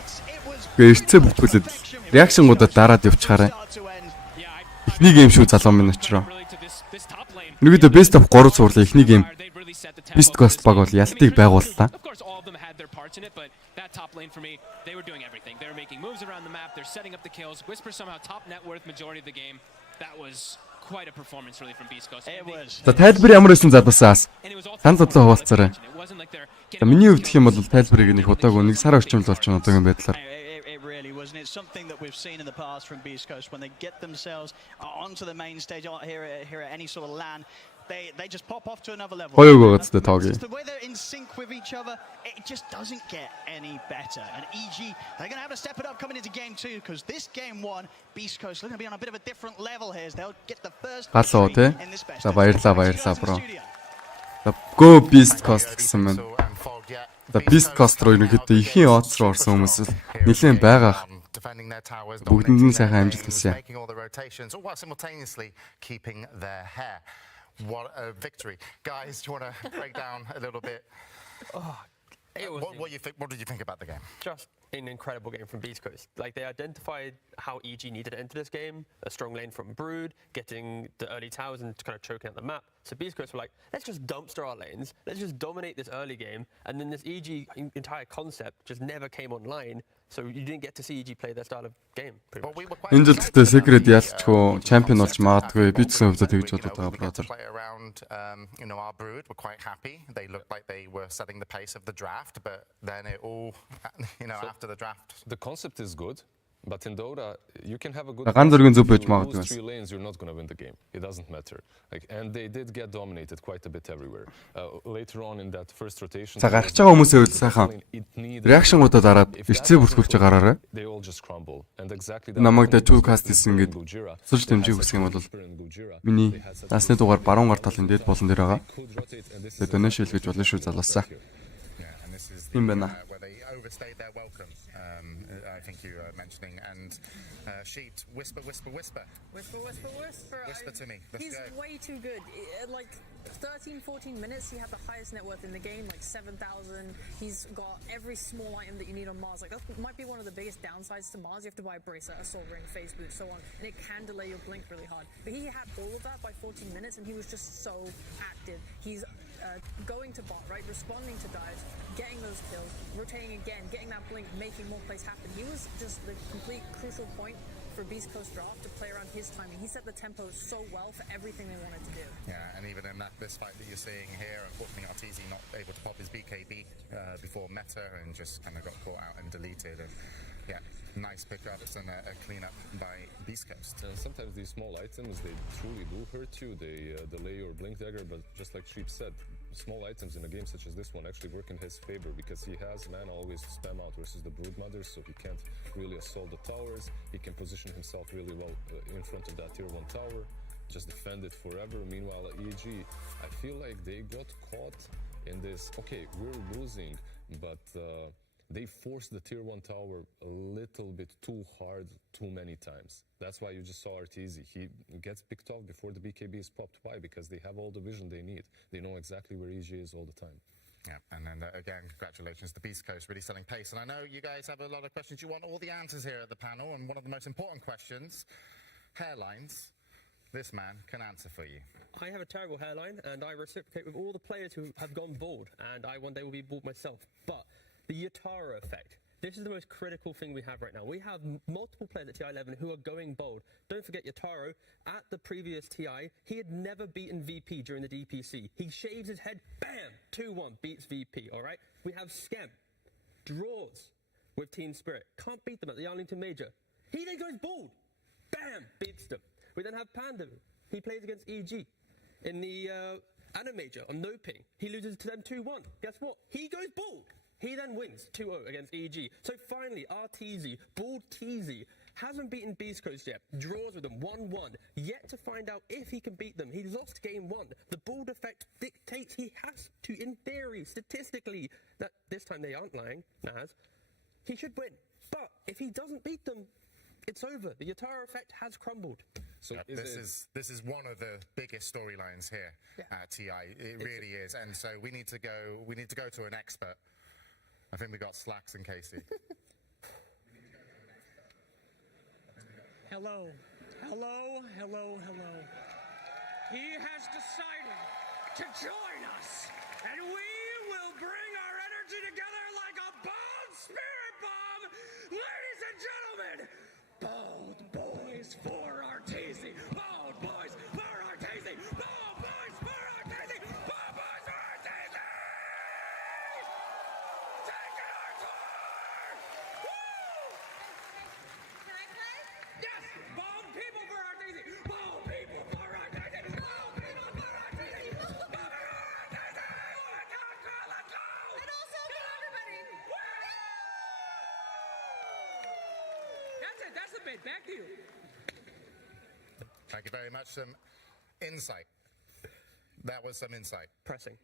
Тэгээ ирцээ бүтгүүлээд реакшнгуудаа дараад явчихаарай. Эхний гейм шүү залуу минь очроо. Нэгдээ best of 3 цуурлаа эхний гейм. Beastcoast баг бол ялтыг байгууллаа. Quite a performance really from Beastcoast. За тайлбар ямар байсан залуусаас тань бодлоо хуваалцаарай. За миний хувьд гэх юм бол тайлбарыг нэг удаагүй нэг сар орчим л болж байна одоогийн байдлаар. It really wasn't. It's something that we've seen in the past from Beastcoast when they get themselves onto the main stage here at any sort of LAN. They just pop off to another level. It's the way they're in sync with each other, it just doesn't get any better. And EG, they're going to have to step it up coming into game 2 because this game 1, Beastcoast are going to be on a bit of a different level here. They'll get the first victory in this best. За баярлаа бро. Go Beastcoast гэсэн мэн. За Beastcoast руу ерөнхийдөө ихийн оц руу орсон хүмүүс нэлээд байгаа. Бүгдэнд нь сайхан амжилт хүсье. What a victory. Guys, do you want to break down a little bit? What did you think about the game? Just an incredible game from Beastcoast. Like, they identified how EG needed to enter this game, a strong lane from Brood, getting the early towers and kind of choking out the map. So Beastcoast were like, let's just dumpster our lanes, let's just dominate this early game, and then this EG entire concept just never came online. So you didn't get to see EG play their style of game. But we were quite Энэ жил гэхдээ Secret ялчгүй чемпион болж магадгүй би ч гэсэн хувьдаа тэгж бодоод байгаа brother. Play around, our brood were quite happy. They looked like they were setting the pace of the draft, but then it all, after the draft. The concept is good. But in Dota, you can have a good Ганц зөргийн зөв байж you lose магадгүй. 3 lanes, you're not going to win the game. It doesn't matter. And they did get dominated quite a bit everywhere. Later on in that first rotation, За гарч байгаа хүмүүсээ үл сайхан реакшнгуудаа дараад эрцээ бүртгүүлж гараарай. they all just crumble. And exactly Намайг да 2 cast хийсэн ингээд цус дэмжих хүсэх юм бол миний насны дугаар баруун гар талын дээд болон дээр байгаа. Тэгээд donation хийж болно шүү залуусаа. Тийм байна. Where they overstayed their welcome. I think you were mentioning, and Sheet, whisper. Whisper To me. Let's He's go. way too good. Like 13-14 minutes, he had the highest net worth in the game, like 7,000. He's got every small item that you need on Mars. Like that might be one of the biggest downsides to Mars. You have to buy a bracer, a sword ring, phase boot, so on, and it can delay your blink really hard. But he had all of that by 14 minutes, and he was just so active. He's going to bot, right, responding to dives, getting those kills, rotating again, getting that blink, making more plays happen. He was just the complete crucial point for Beastcoast draft to play around his timing. He set the tempo so well for everything they wanted to do. Yeah, and even in this fight that you're seeing here, unfortunately Arteezy not able to pop his BKB before meta and just kind of got caught out and deleted. And yeah, nice pickups and a cleanup by Beastcoast. Sometimes these small items, they truly do hurt you. They delay your blink dagger, but just like Sheep said, small items in a game such as this one actually work in his favor because he has mana always to spam out versus the Broodmothers, so he can't really assault the towers. He can position himself really well in front of that tier 1 tower, just defend it forever. Meanwhile, at EG, I feel like they got caught in this, okay, we're losing, but they forced the tier 1 tower a little bit too hard too many times. That's why you just saw Arteezy. He gets picked off before the BKB is popped. Why? Because they have all the vision they need. They know exactly where EG is all the time. Yeah, and then again, congratulations to Beastcoast, really selling pace. And I know you guys have a lot of questions. You want all the answers here at the panel, and one of the most important questions, hairlines, this man can answer for you. I have a terrible hairline, and I reciprocate with all the players who have gone bald, and I one day will be bald myself. But the Yatara effect. This is the most critical thing we have right now. We have multiple players at TI11 who are going bold. Don't forget Yataro, at the previous TI, he had never beaten VP during the DPC. He shaves his head, bam, 2-1, beats VP, all right? We have Skem, draws with Team Spirit. Can't beat them at the Arlington Major. He then goes bald, bam, beats them. We then have Panda. He plays against EG in the Anna Major on no ping. He loses to them 2-1. Guess what? He goes bald. He then wins 2-0 against EG. So finally, Arteezy, Bald Teezy, hasn't beaten Beastcoast yet. Draws with them 1-1. Yet to find out if he can beat them. He lost game 1. The Bald effect dictates he has to, in theory, statistically, that this time they aren't lying, Naz, he should win. But if he doesn't beat them, it's over. The Yatara effect has crumbled. So this is one of the biggest storylines here at TI. It really is. And so we need to go to an expert. I think we got Slacks and Casey. Hello. He has decided to join us, and we will bring our energy together like a bold spirit bomb. Ladies and gentlemen, Bold Boys for Arteezy. Bold Boys for Arteezy. Bold Boys for Arteezy. Bold Boys for Arteezy. Taking our tour. Woo! Can I play? Yes, bold people for Arteezy. Bold people for Arteezy. Bold people for Arteezy. Bold people for Arteezy. Let's go. And also for everybody. That's it. That's the bit. Back to you. Thank you very much. Some insight. That was some insight. Pressing.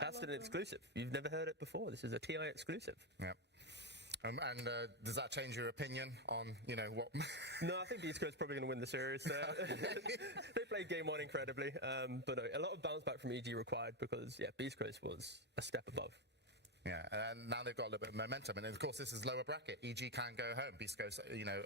That's an exclusive. You've never heard it before. This is a TI exclusive. Yeah. And does that change your opinion on, what... No, I think Beastcoast's probably going to win the series. They played game 1 incredibly, but a lot of bounce back from EG required because, Beastcoast was a step above. Yeah, and now they've got a little bit of momentum, and of course this is lower bracket. EG can go home. Beastcoast,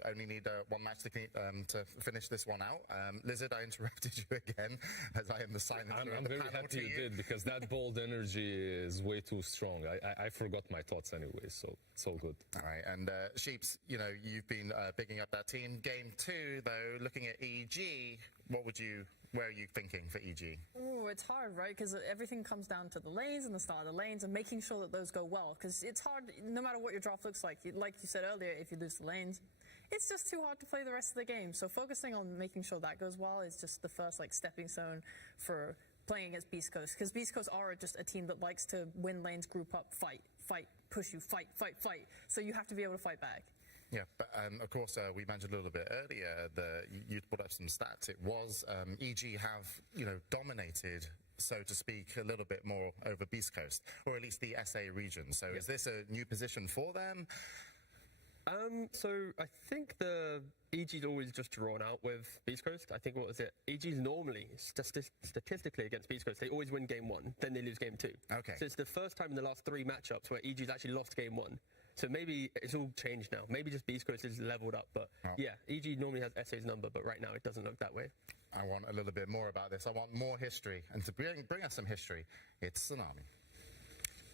only need one match to finish this one out. Lizard, I interrupted you again, as I am the silent. I'm very happy you did, because that bold energy is way too strong. I forgot my thoughts anyway, so it's all good. All right, and Sheeps, you've been bigging up that team. Game 2, though, looking at EG, where are you thinking for EG? Oh, it's hard, right? Because everything comes down to the lanes and the start of the lanes and making sure that those go well. Because it's hard, no matter what your draft looks like. Like you said earlier, if you lose the lanes, it's just too hard to play the rest of the game. So focusing on making sure that goes well is just the first stepping stone for playing against Beastcoast. Because Beastcoast are just a team that likes to win lanes, group up, fight, push you, fight. So you have to be able to fight back. Yeah, but of course, we mentioned a little bit earlier that you put up some stats. It was EG have, dominated, so to speak, a little bit more over Beastcoast, or at least the SA region. So is this a new position for them? So I think the EG's always just drawn out with Beastcoast. I think, EG's normally, statistically against Beastcoast, they always win game 1, then they lose game 2. Okay. So it's the first time in the last 3 matchups where EG's actually lost game 1. So maybe it's all changed now. Maybe just Beastcoast is leveled up. But yeah, EG normally has SA's number, but right now it doesn't look that way. I want a little bit more about this. I want more history. And to bring us some history, it's Tsunami.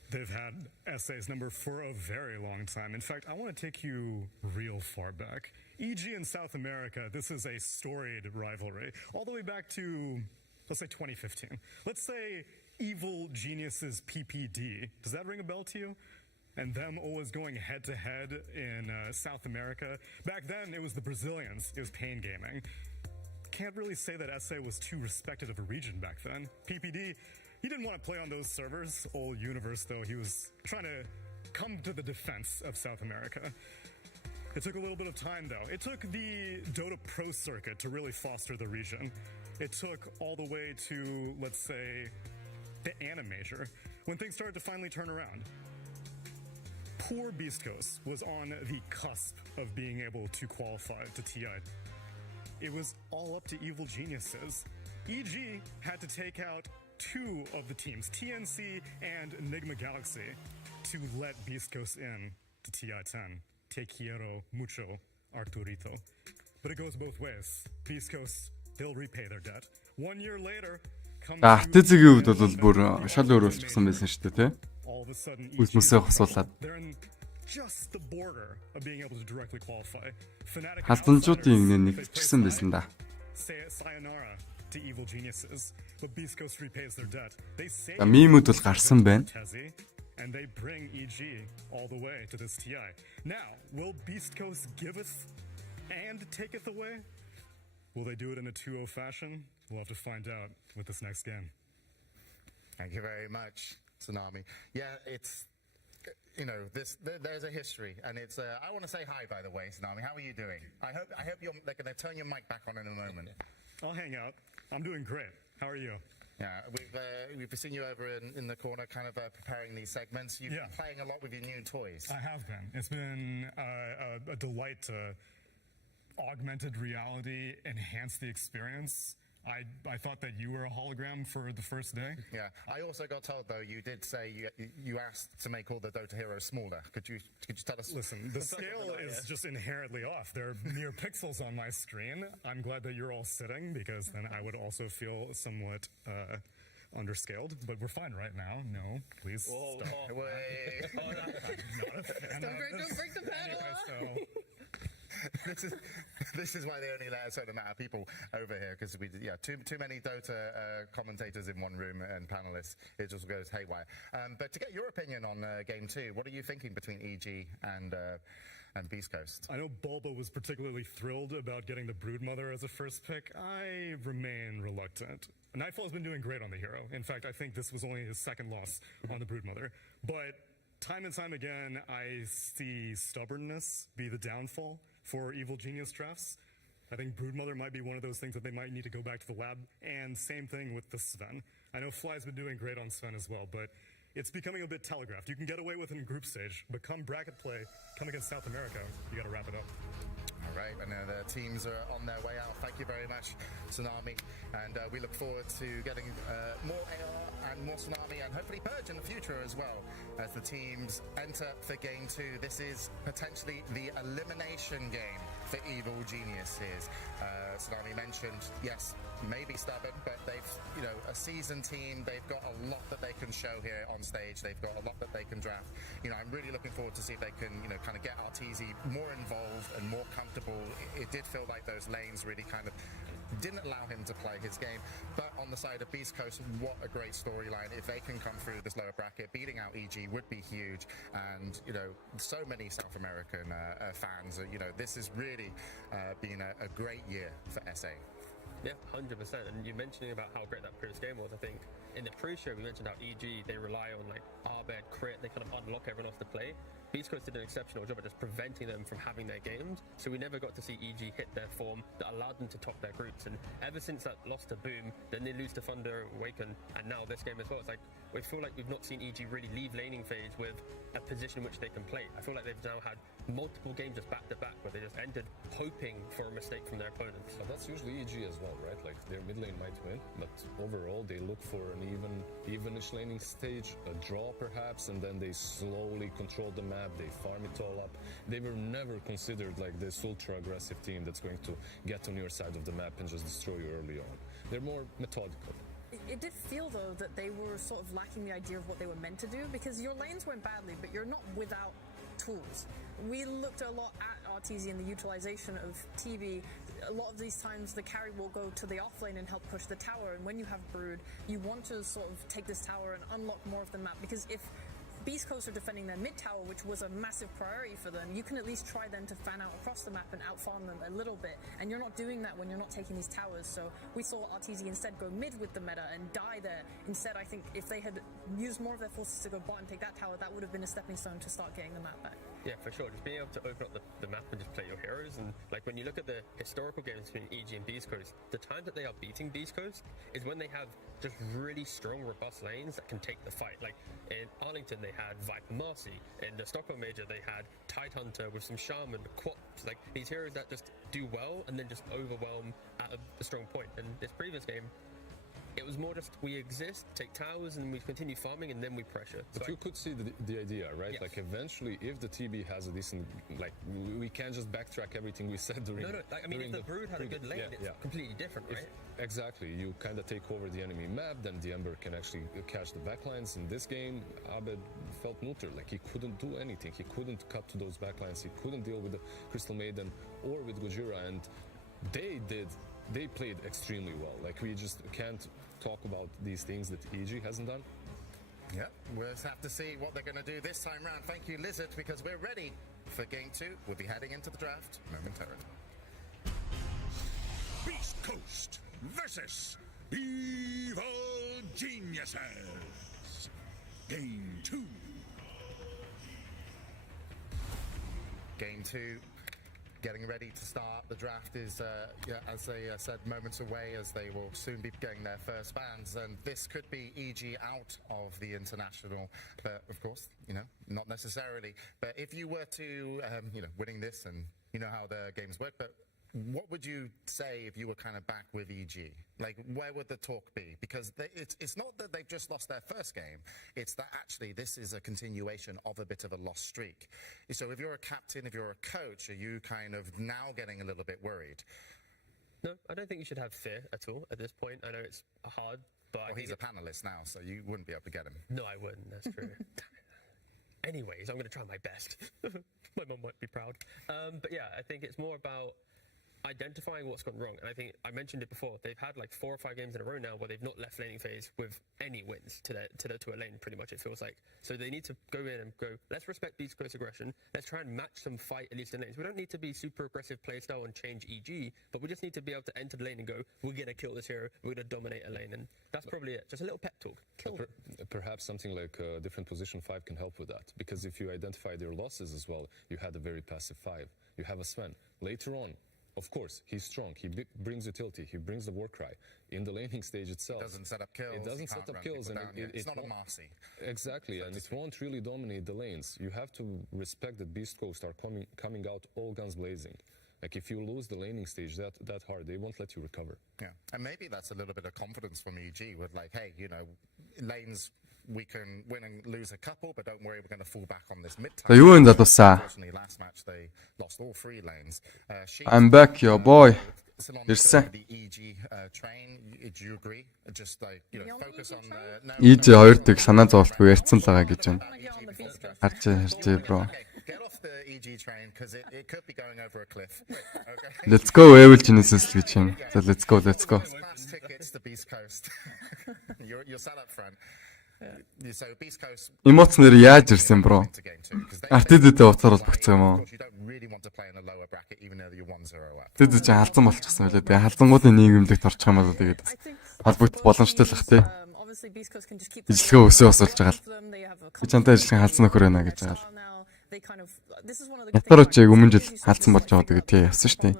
They've had SA's number for a very long time. In fact, I want to take you real far back. EG in South America, this is a storied rivalry. All the way back to, let's say, 2015. Let's say Evil Genius's PPD. Does that ring a bell to you? And them always going head-to-head in South America. Back then, it was the Brazilians. It was Pain Gaming. Can't really say that SA was too respected of a region back then. PPD, he didn't want to play on those servers. Old Universe, though, he was trying to come to the defense of South America. It took a little bit of time, though. It took the Dota Pro circuit to really foster the region. It took all the way to, let's say, the Ana Major, when things started to finally turn around. Poor Beastcoast was on the cusp of being able to qualify to TI. It was all up to Evil Geniuses. EG had to take out 2 of the teams, TNC and Enigma Galaxy, to let Beastcoast in to TI-10. Te quiero mucho, Arturito. But it goes both ways. Beastcoast, they'll repay their debt. 1 year later, Тэцгийн хувьд бол бүр шал өөр болчихсон байсан шүү дээ, тий? Үсмэсээ хосуулаад. Халдамжуудын нэгтчихсэн байсан да. Мимүүд бол гарсан байна. And they bring EG all the way to this TI. Now, will Beastcoast giveth and taketh away? Will they do it in a 2-0 fashion? We'll have to find out with this next game. Thank you very much, Tsunami. Yeah, it's, there's a history, and it's, I want to say hi, by the way, Tsunami. How are you doing? I hope you're going to turn your mic back on in a moment. I'll hang out. I'm doing great. How are you? Yeah, we've seen you over in the corner kind of preparing these segments. You've been playing a lot with your new toys. I have been. It's been a delight to augmented reality enhance the experience. I thought that you were a hologram for the first day. Yeah, I also got told though you did say you asked to make all the Dota heroes smaller. Could you tell us? Listen, the scale is just inherently off. They're mere pixels on my screen. I'm glad that you're all sitting because then I would also feel somewhat underscaled. But we're fine right now. No, please stop. Wait. I'm not a fan of this. Don't break the panel. This is why they only let a certain amount of people over here because too many Dota commentators in one room and panelists. It just goes haywire. But to get your opinion on game 2, what are you thinking between EG and Beastcoast? I know Bulba was particularly thrilled about getting the Broodmother as a first pick. I remain reluctant. Nightfall has been doing great on the hero. In fact, I think this was only his second loss on the Broodmother. But time and time again, I see stubbornness be the downfall for Evil Genius drafts. I think Broodmother might be one of those things that they might need to go back to the lab. And same thing with the Sven. I know Fly's been doing great on Sven as well, but it's becoming a bit telegraphed. You can get away with it in group stage, but come bracket play, come against South America, you got to wrap it up. All right, and the teams are on their way out. Thank you very much, Tsunami. And we look forward to getting more AR and more Tsunami and hopefully Purge in the future as well as the teams enter for Game 2. This is potentially the elimination game for Evil Geniuses. Tsunami mentioned, yes, maybe stubborn, but they've, you know, a seasoned team. They've got a lot that they can show here on stage. They've got a lot that they can draft. You know, I'm really looking forward to see if they can, you know, kind of get RTZ more involved and more comfortable. It did feel like those lanes really kind of didn't allow him to play his game. But on the side of Beastcoast, what a great storyline. If they can come through this lower bracket, beating out EG would be huge. And, you know, so many South American fans, you know, this has really been a great year for SA. Yeah, 100%. And you mentioning about how great that previous game was, I think in the pre-show we mentioned how EG, they rely on like Arbed, crit, they kind of unlock everyone off the play. Beastcoast did an exceptional job at just preventing them from having their games, so we never got to see EG hit their form that allowed them to top their groups. And ever since that loss to Boom, then they lose to Thunder, Awaken, and now this game as well. It's like we feel like we've not seen EG really leave laning phase with a position in which they can play. I feel like they've now had multiple games just back to back where they just entered hoping for a mistake from their opponents. So that's usually EG as well, right? Like their mid lane might win, but overall they look for an evenish laning stage, a draw perhaps, and then they slowly control the map, they farm it all up. They were never considered like this ultra aggressive team that's going to get on your side of the map and just destroy you early on. They're more methodical. It did feel, though, that they were sort of lacking the idea of what they were meant to do, because your lanes went badly, but you're not without tools. We looked a lot at RTZ and the utilization of TB. A lot of these times the carry will go to the off lane and help push the tower, and when you have Brood, you want to sort of take this tower and unlock more of the map, because if Beastcoast are defending their mid tower, which was a massive priority for them, you can at least try then to fan out across the map and outfarm them a little bit, and you're not doing that when you're not taking these towers. So we saw RTZ instead go mid with the meta and die there. Instead, I think if they had used more of their forces to go bot and take that tower, that would have been a stepping stone to start getting the map back. Yeah, for sure. Just being able to open up the map and just play your heroes. And like when you look at the historical games between EG and Beastcoast, the time that they are beating Beastcoast is when they have just really strong, robust lanes that can take the fight. Like in Arlington, they had Viper Marcy. In the Stockholm Major, they had Tide Hunter with some Shaman, Quaps. Like these heroes that just do well and then just overwhelm at a strong point. And this previous game, it was more just we exist, take towers, and we continue farming, and then we pressure. But so you could see the idea, right? Yes. Like eventually, if the TB has a decent, like we can't just backtrack everything we said during. No. Like, I mean, if the Brood had a good lane, it's completely different, right? Exactly. You kind of take over the enemy map, then the Ember can actually catch the backlines. In this game, Abed felt neutral. Like he couldn't do anything. He couldn't cut to those backlines. He couldn't deal with the Crystal Maiden or with Gojira, and they played extremely well. Like we just can't talk about these things that EG hasn't done. Yep, we'll just have to see what they're going to do this time round. Thank you, Lizard, because we're ready for Game 2. We'll be heading into the draft momentarily. Beastcoast versus Evil Geniuses. Game 2. Game 2. Getting ready to start. The draft is, as they said, moments away, as they will soon be getting their first bans. And this could be EG out of the international, but of course, you know, not necessarily. But if you were to, you know, winning this, and you know how the games work, but what would you say if you were kind of back with EG? Like, where would the talk be? Because it's not that they've just lost their first game. It's that actually this is a continuation of a bit of a lost streak. So if you're a captain, if you're a coach, are you kind of now getting a little bit worried? No, I don't think you should have fear at all at this point. I know it's hard, but well, he's a panelist now, so you wouldn't be able to get him. No, I wouldn't. That's true. Anyways, I'm going to try my best. My mum might be proud. But yeah, I think it's more about identifying what's gone wrong. And I think I mentioned it before, they've had like 4 or 5 games in a row now where they've not left laning phase with any wins to a lane, pretty much, it feels like. So they need to go in and go, let's respect Beastcoast aggression, let's try and match some fight at least in lanes. We don't need to be super aggressive playstyle and change EG, but we just need to be able to enter the lane and go, we're going to kill this hero, we're going to dominate a lane. And that's probably it. Just a little pep talk. Perhaps something like a different position 5 can help with that, because if you identify their losses as well, you had a very passive 5. You have a Sven. Later on, of course, he's strong. He brings utility. He brings the war cry. In the laning stage itself, it doesn't set up kills. It doesn't set up kills, and it's not a Marcy. Exactly, and it won't really dominate the lanes. You have to respect that Beastcoast are coming out all guns blazing. Like if you lose the laning stage that hard, they won't let you recover. Yeah, and maybe that's a little bit of confidence from EG with like, hey, you know, lanes we can win and lose a couple, but don't worry, we're going to fall back on this mid time. За юу энэ залуусаа. Last match they lost all 3 lanes. I'm back, your boy. Ирсэн. Do you agree? Just like, you know, focus on the EG 2 дэг санаа зовлтгүй ярьсан л байгаа гэж байна. Харж bro. Get off the EG train because it could be going over a cliff. Okay. Let's go Evil Genesis гэж байна. So let's go. Fast tickets to Beastcoast. You're sat up front. So Beastcoast. Эмоц нэр яаж ирсэн bro? Артидэдээ уцаар бол богцсон юм уу? Тэд ч халзан болчихсон байлаа. Тэгээ халзангуудын нийгэмлэгт орчих юм бол тэгээд холбогдох боломжтой л бах тий. Ижлэгээ өсөө осуулж байгаа л. Би чантай ижлэхэн халзан нөхөр байна гэж байгаа л. Ятарочийг өмнө жил халдсан болж байгаа тэгээд тий явсан шүү дээ.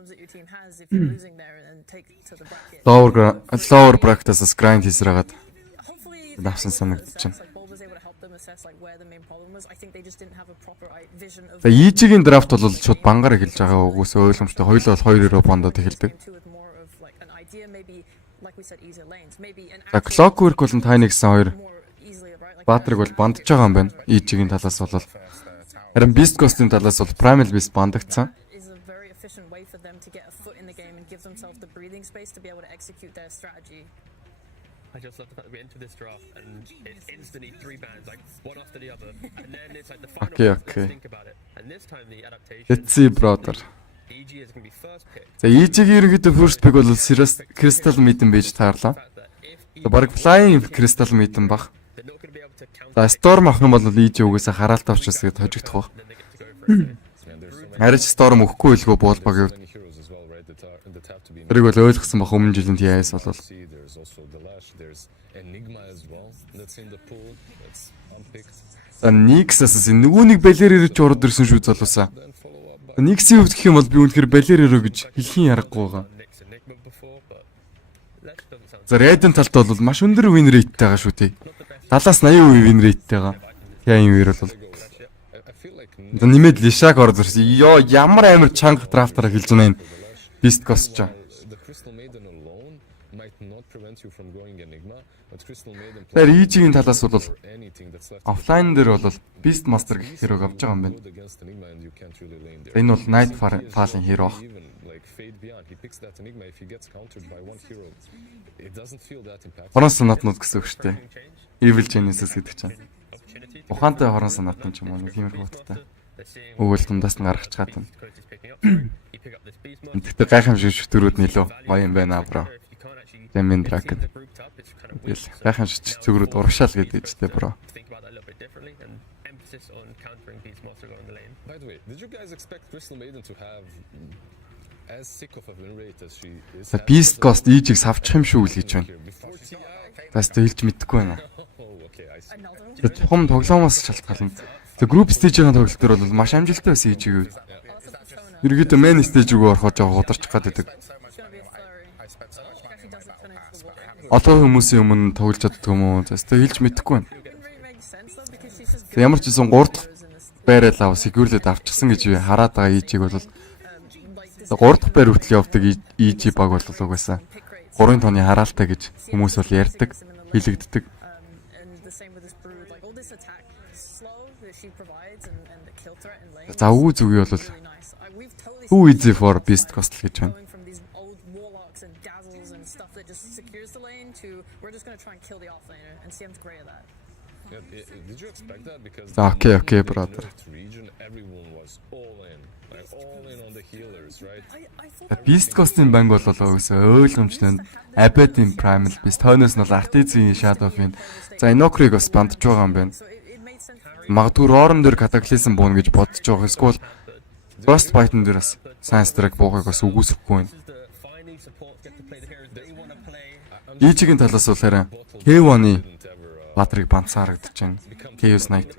Lower practice grind хийсрэгээд давсан санагдаж байна. За EG-ийн драфт бол шууд бангаар эхэлж байгаа угсаа ойлгомжтой. Хоёулаа бол 2-2 бондод эхэлдэг. За Clockwork бол тайны гэсэн 2 Баатрыг бол бандж байгаа юм байна. EG-ийн талаас бол харин Beastcoast-ийн талаас бол Primal Beast бандагдсан. I just love the fact that we entered this draft and it's instantly 3 bans, like one after the other, and then it's like the final okay. Think about it. And this time the adaptation. Let's see, brother. EG is going to be first pick. За EG-ийн ерөнхийдөө first pick бол Crystal Maiden байж таарлаа. За баг Flying Crystal Maiden баг. За Storm авах юм бол EG угаасаа хараалт авчихс гэдээ хожигдох баг. Харин Storm өгөхгүй илгөө буул баг юу. Тэрийг бол ойлгосон бах өмнө жилийн TIS бол. За Nix-аас нөгөө нэг балер ирж ороод ирсэн шүү залуусаа. Nix-ийн хувьд гэх юм бол би үнэхээр балер ирөө гэж хэлхийн аргагүй байгаа. За Raiden талд бол маш өндөр win rate байгаа шүү дээ. 70-80% win rate байгаа. Яин үер бол. За нэмээд Lishak ороод ирсэн. Йоо ямар амар чанга драфтараа хэлж байна энэ Beastcoast ч. Тэр EG-ийн талаас бол офлайн дээр бол Beastmaster гэх хэрэг авч байгаа юм байна. Энэ бол Nightfall-ийн хэрэг баг. Хорон санаатнууд гэсэн үг шүү дээ. Evil Genesis гэдэг чинь. Ухаантай хорон санаатн ч юм уу нэг тиймэрхүү утгатай. Өгөөл дундаас нь гаргаж чаад байна. Тэгтээ гайхамшиг шүтгэрүүд нэлөө гоё юм байна бро. Дэмэн дракет. Бил гайхамшиг зүгрүүд урагшаал гэдэг ч дээ бро. By the way, did you guys expect Crystal Maiden to have as sick of a win rate as she is? Beastcoast EG-г савчих юм шүү л гэж байна. Тас хэлж мэдэхгүй байна. Том тоглоомоос шалтгаална. Тэг group stage-ийн тоглолт төр бол маш амжилттай байсан EG-г. Ерөнхийдөө main stage руу ороход жоо ударчих гаддаг. Одоо хүмүүсийн өмнө тоглож чаддаг юм уу? Тэстэ хэлж мэдэхгүй байна. Тэг ямар ч юм 3 дахь байрал ав security авчихсан гэж хараад байгаа EG-г бол 3 дахь байр хүртэл явдаг EG баг бол угаасаа 3 тооны хараалтай гэж хүмүүс бол ярьдаг, хэлэгддэг. За үгүй зүгий бол too easy for Beastcoast гэж байна. Did you expect that? Because okay, brother. Everyone was all in on the healers, right? Beastcoast-ийн банк бол өсөө ойлгомжтой. Abed-ийн Primal Beast, тойноос нь бол Artisan Shadow-ийн. За Inokrig бас бандж байгаа юм байна. Магадгүй Roaron дээр Cataclysm буун гэж бодож байгаа. Эсвэл Frostbite-н дээр бас Science Track буугыг бас үгүйсэхгүй байна. EG-ийн талаас бол харин K1-ийн Баатрыг бандсаарагдаж байна. Chaos Knight.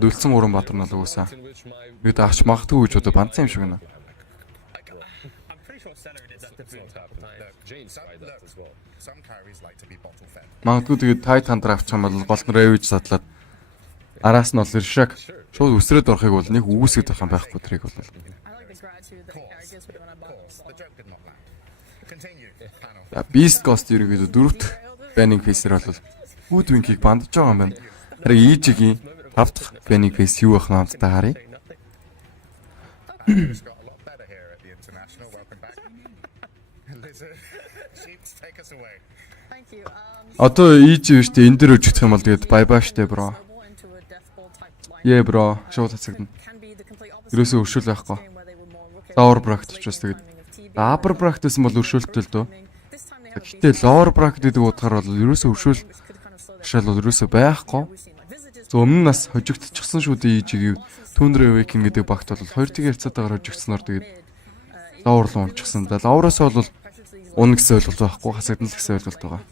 Дөлцөн 3 баатар нь бол уусаа. Бид авч магадгүй гэж одоо бандсан юм шиг байна. Магадгүй тэгээд Titan авчих юм бол гол нь Ravage садлаад араас нь бол Lishak шууд үсрээд орохыг бол нэг үүсгэж байх юм байхгүй тэрийг бол. gratitude that Carrie gives me when I buy Course, the joke did not land. Continue, panel. За Beastcoast ерөөдөө дөрөвт banning face-ээр бол Woodwink-ийг бандж байгаа юм байна. Харин EG-ийн 5 дахь banning face юу байх нь хамтдаа харъя. Just got a lot better here at the international. Welcome back. Lizard, sheets, take us away. Thank you. Одоо EG биш тэ энэ дээр өжигдөх юм бол тэгээд bye bye штэ бро. Yeah бро, шууд хацагдана. Ерөөсөө өршөөл байхгүй. Lower bracket учраас тэгээд upper bracket гэсэн бол өршөөлттэй л дөө. Гэхдээ lower bracket гэдэг утгаар бол ерөөсөө өршөөл шал бол ерөөсөө байхгүй. Өмнө нас хожигдчихсан шүү дээ EG-ийг Thunder Awakening гэдэг багт бол 2-1 харьцаатаагаар хожигдсноор тэгээд lower руу унчихсан. Lower-оос бол унах гэсэн ойлголт байхгүй, хасагдана л гэсэн ойлголт байгаа.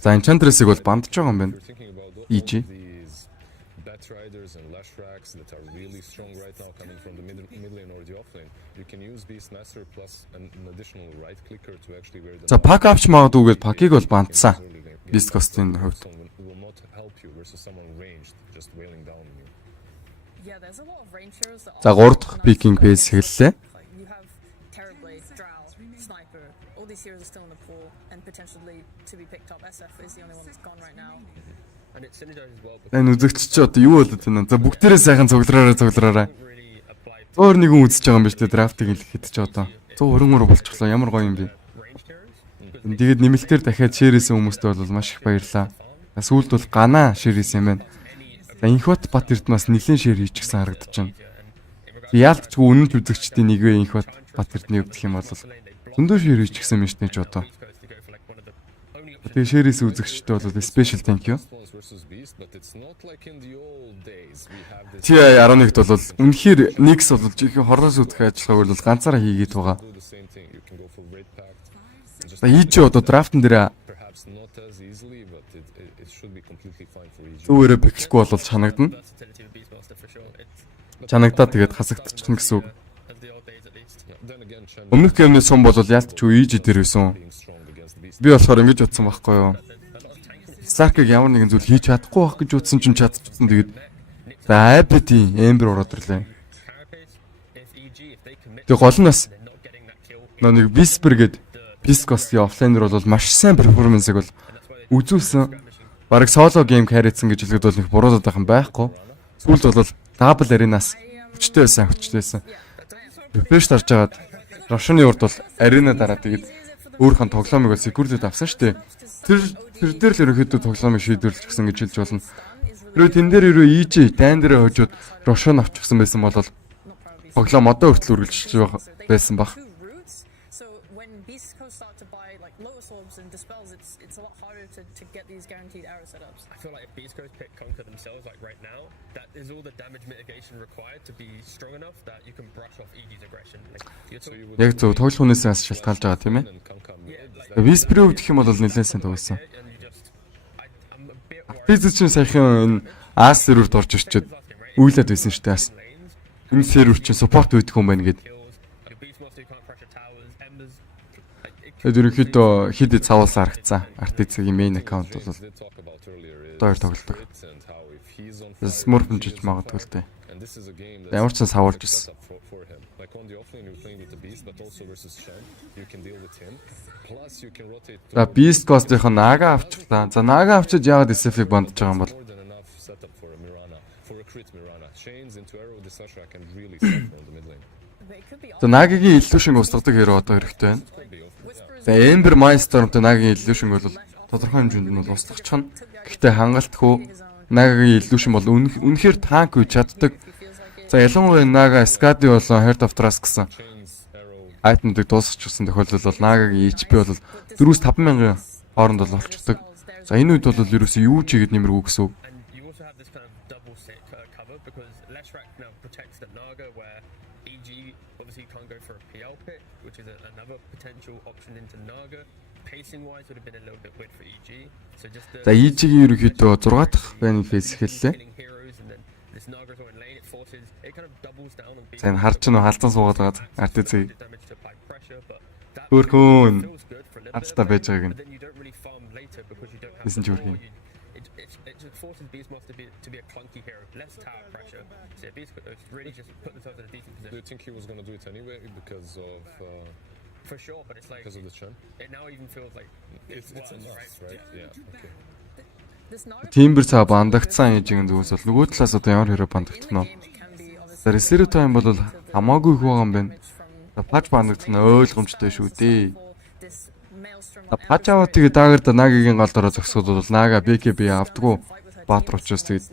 За Enchantress-ыг бол бандж байгаа юм байна. EG. Riders and lash racks that are really strong right now coming from the mid lane or the off lane. You can use Beastmaster plus an additional right clicker to actually wear the. За pack авч магадгүй гээд pack-ийг бол бандсан. Beastcoast-ийн хувьд. Will not help you versus someone ranged just wailing down on you. Yeah, there's a lot of range heroes that За 3 дахь picking phase эхэллээ. you have Terrorblade, Drow, Sniper. All these heroes are still in the pool and potentially to be picked up. SF is the only one that's gone right now. And it synergizes well. Энэ үзэгч чи одоо юу болоод байна? За бүгдээрээ сайхан цуглараараа. Өөр нэгэн үзэж байгаа юм биш үү драфтыг хэлэхэд ч одоо 123 болчихлоо. Ямар гоё юм бэ? Тэгээд нэмэлтээр дахиад ширээсэн хүмүүстээ бол маш их баярлаа. Сүүлд бол ганаа ширээсэн юм байна. За инхбат бат эрдэнэс нэлийн шир хийчихсэн харагдаж байна. Яалтчгүй үнэн л үзэгчдийн нэг вэ инхбат бат эрдэнэ өвдөх юм бол зөндөө шир хийчихсэн юм шүү дээ ч одоо. Тэгээд ширээсэн үзэгчдээ бол special thank you. TI 11-д бол үнэхээр Nix бол жинхэнэ хороос үүдэх ажиллагааг бол ганцаараа хийгээд байгаа. За EG одоо драфтн дээр зүгээрээ бэхлэхгүй бол чанагдана. Чанагдаад тэгээд хасагдчихна гэсэн үг. Өмнөх геймний сум бол яалтчгүй EG дээр байсан. Би болохоор ингэж утсан байхгүй юу? Stark-ыг ямар нэгэн зүйл хийж чадахгүй байх гэж утсан ч чадчихсан. Тэгээд за Abby Ember ороод ирлээ. Тэгээд гол нь бас нэг Whisper гээд Beastcoast-ийн офлайнер бол маш сайн перформансыг бол үзүүлсэн. Бараг соло гейм carry-сэн гэж хэлэхэд бол их буруудаад байх юм байхгүй. Сүүлд бол double arena-ас хүчтэй байсан. Refresh тарж агаад Russian-ы урд бол arena дараа тэгээд өөрхөн тоглоомыг security-д авсан шүү дээ. Тэр дээр л ерөнхийдөө тоглоомыг шийдвэрлэжсэн гэж хэлж болно. Тэрөө тэн дээр ерөө EG тайн дээр хожууд Russian авчихсан байсан бол тоглоом одоо хүртэл үргэлжлэж байсан баг. To get these guaranteed arrow setups. I feel like if Beastcoast pick Conquer themselves, like right now, that is all the damage mitigation required to be strong enough that you can brush off EG's aggression. Яг зөв тоглоомнаас шалтгаалж байгаа тийм ээ. Whisper өвдөх юм бол нэлээд сайн тоглосон. Физик чинь саяхан энэ ас серверт орж ирчээд үйлээд байсан шүү дээ. Энэ сервер чинь support өгөх юм байна гэдэг. Тэгээд ерөнхийдөө хид цавуулсан харагдсан. RTC-ийн main account бол доор тоглодог. Smurf жиж магадгүй л дээ. Ямар ч савуулж ирсэн. За Beastcoast-ийн Naga авчихлаа. За Naga авчиж яагаад SF-ийг бандж байгаа юм бол? За Naga-гийн illusion устгадаг хэр одоо хэрэгтэй байна. За Ember Mindstorm-тэй Naga-гийн illusion бол тодорхой хэмжээнд нь бол устгахчихна. Гэхдээ хангалтгүй Naga-гийн illusion бол үнэхээр танк үе чаддаг. За ялангуяа Naga Skadi болон Heart of Trust гэсэн айтемыг дуусгачихсан тохиолдол бол Naga-гийн HP бол 4-5,000 хооронд бол олчдаг. За энэ үед бол ерөөсөө юу ч хийгээд нэмэргүй гэсэн үг. За EG-ийн ерөнхийдөө 6 дахь banning phase эхэллээ. За энэ харж нь халзан суугаад байгаа RTC. Хөрхөн хаттай байж байгааг нь. Хэсэн ч хөрхөн. it just forces Beastmaster to be a clunky hero, less tower pressure. So Beastmaster really just put themselves in a decent position. Do you think he was going to do it anyway because of? For sure, but it's like because of the churn. It now even feels like it's enough, right? Yeah. Okay. Timber цаа бандагдсан ээжийн зүгээс бол нөгөө талаас одоо ямар хэрэг бандагдах нь вэ? За reset time бол хамаагүй их байгаа юм байна. Патч бандагдах нь ойлгомжтой шүү дээ. Патч аваад тэгээ даагар Нагагийн гал дороо зогсоход бол Нага BKB автгүй Баатар учраас тэгээд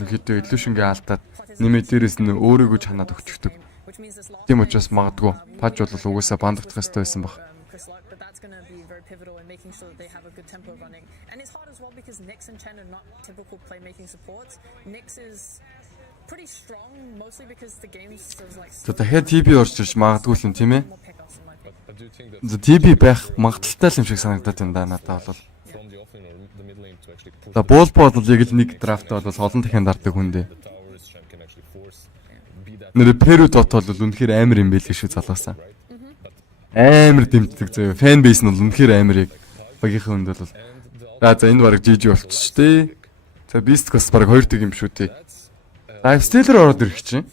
ерөнхийдөө illusion-гээ алдаад нэмээ дээрээс нь өөрийгөө чанаад өгчдөг. Тийм учраас магадгүй патч бол угаасаа бандагдах хэрэгтэй байсан баг. Pivotal in making sure that they have a good tempo running. And it's hard as well because Nyx and Chen are not typical playmaking supports. Nyx is pretty strong mostly because the game is like За дахиад TB орж ирж магадгүй л юм тийм ээ. За TB байх магадaltaй юм шиг санагдаад байна да надад бол. За Болбо бол яг л нэг драфт бол олон дахин дардаг хүн дээ. Нэр Перу дот бол үнэхээр амар юм байл шүү залуусаа. Амар дэмждэг зөө. Фэн бейс нь бол үнэхээр амар яг багийнхаа хүнд бол. За энэ бараг GG болчих тээ. За Beastcoast бараг 2 дэг юм шүү дээ. Live Stealer ороод ирэх чинь.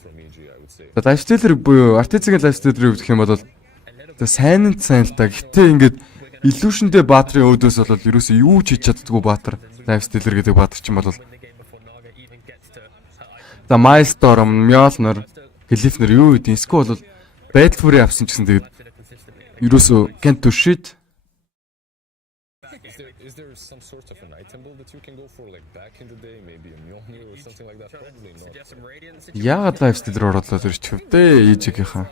За Live Stealer буюу Artisan-ийн Live Stealer-ийг гэх юм бол за сайн л та. Гэтэ ингээд illusion-тэй баатрын өөдөөс бол ерөөсөө юу ч хийж чаддгүй баатар. Live Stealer гэдэг баатар чинь бол за Milestorm, Mjolnir, Glyphner юу гэдэг. Эсвэл бол Battle Fury авсан ч гэсэн тэгээд ерөөсөө can't do shit. Is there some sort of an item build that you can go for like back in the day, maybe a Mjolnir or something like that? Probably not. Яагаад Live Stealer оруулаад ирч хөвдөө EG-гийнхаа.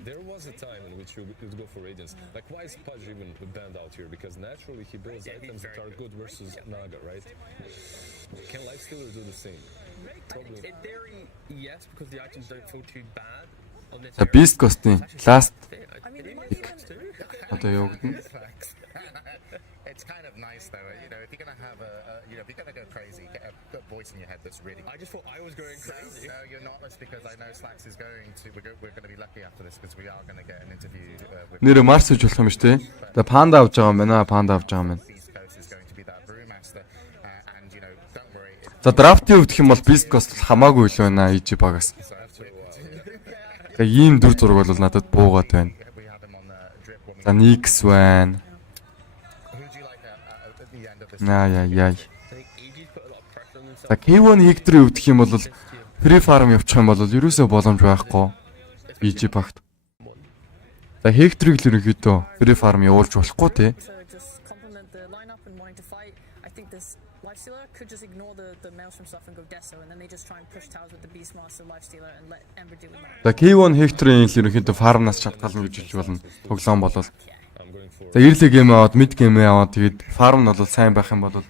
There was a time in which you could go for Radiance. Like why is Pudge even banned out here? Because naturally he builds items that are good versus Naga, right? Can Live Stealer do the same? Probably. In theory, yes, because the items don't feel too bad. За Beastcoast-ийн last одоо юу гэдэг? It's kind of nice though, you know, if you're going to have if you're going to go crazy, get a voice in your head that's really. I just thought I was going crazy. No, you're not. That's because I know Slacks is going to. We're going to be lucky after this because we are going to get an interview with. Нэр Марс гэж болох юм шүү дээ. За Panda авч байгаа юм байна. Panda авч байгаа юм байна. Beastcoast is going to be that brewmaster, and you know, don't worry. За драфтын хувьд гэх юм бол Beastcoast хамаагүй л байна EG багаас. За ийм дүр зураг бол надад буугаад байна. За Nyx байна. Яа. За K1 Hector-ийн хувьд гэх юм бол Free Farm явуучих юм бол ерөөсөө боломж байхгүй. EG багт. За Hector-ийг л ерөнхийдөө Free Farm явуулж болохгүй те. Could just ignore the Maelstrom stuff and go Deso, and then they just try and push towers with the Beastmaster, Lifestealer, and let Ember deal with that. За K1 Hector-ийн л ерөнхийдөө farm-наас шалтгаална гэж хэлж болно. Тоглоом болол. За early game аваад mid game аваад тэгээд farm нь бол сайн байх юм бол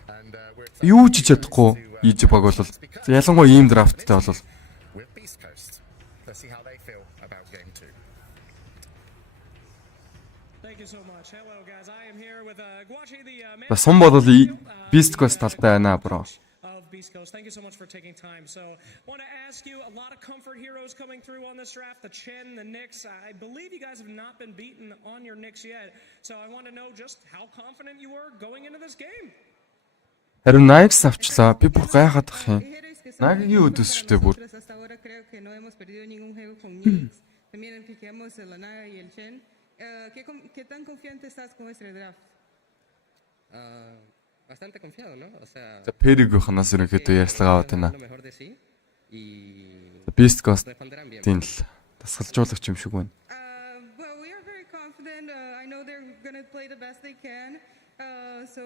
юу ч хийж чадахгүй EG баг бол. За ялангуяа ийм драфттай бол За сум бол Beastcoast талтай байна бро. Beastcoast. Thank you so much for taking time. So, want to ask you a lot of comfort heroes coming through on this draft. The Chen, the Nyx. I believe you guys have not been beaten on your Nyx yet. So, I want to know just how confident you were going into this game. Харин Nyx авчлаа. Би бүр гайхаад ах юм. Нагагийн өдөөс шүү дээ бүр. Bastante confiado, ¿no? O sea, За Перигийнхнаас ерөнхийдөө ярьцлага аваад байна. Beastcoast тийм л дасгалжуулагч юм шиг байна. Well, we are very confident. I know they're going to play the best they can. So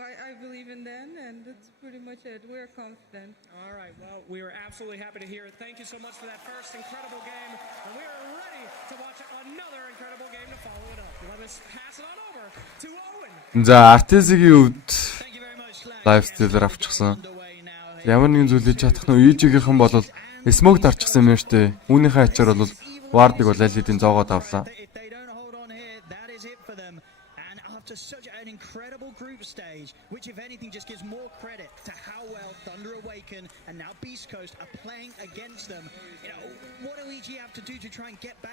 I believe in them, and that's pretty much it. We're confident. All right. Well, we are absolutely happy to hear it. Thank you so much for that first incredible game, and we are ready to watch another incredible game to follow it up. Let us pass it on over to Owen. За Artesian-ийн үед Live Stealer авчихсан. Ямар нэгэн зүйл хийж чадах нь EG-гийнхэн бол smoke дарчихсан юм байна шүү дээ. Үүнийхээ ачаар бол Ward-ыг бол аль хэдийн зоогоод авлаа. After such an incredible group stage, which if anything just gives more credit to how well Thunder Awaken and now Beastcoast are playing against them. You know, what do EG have to do to try and get back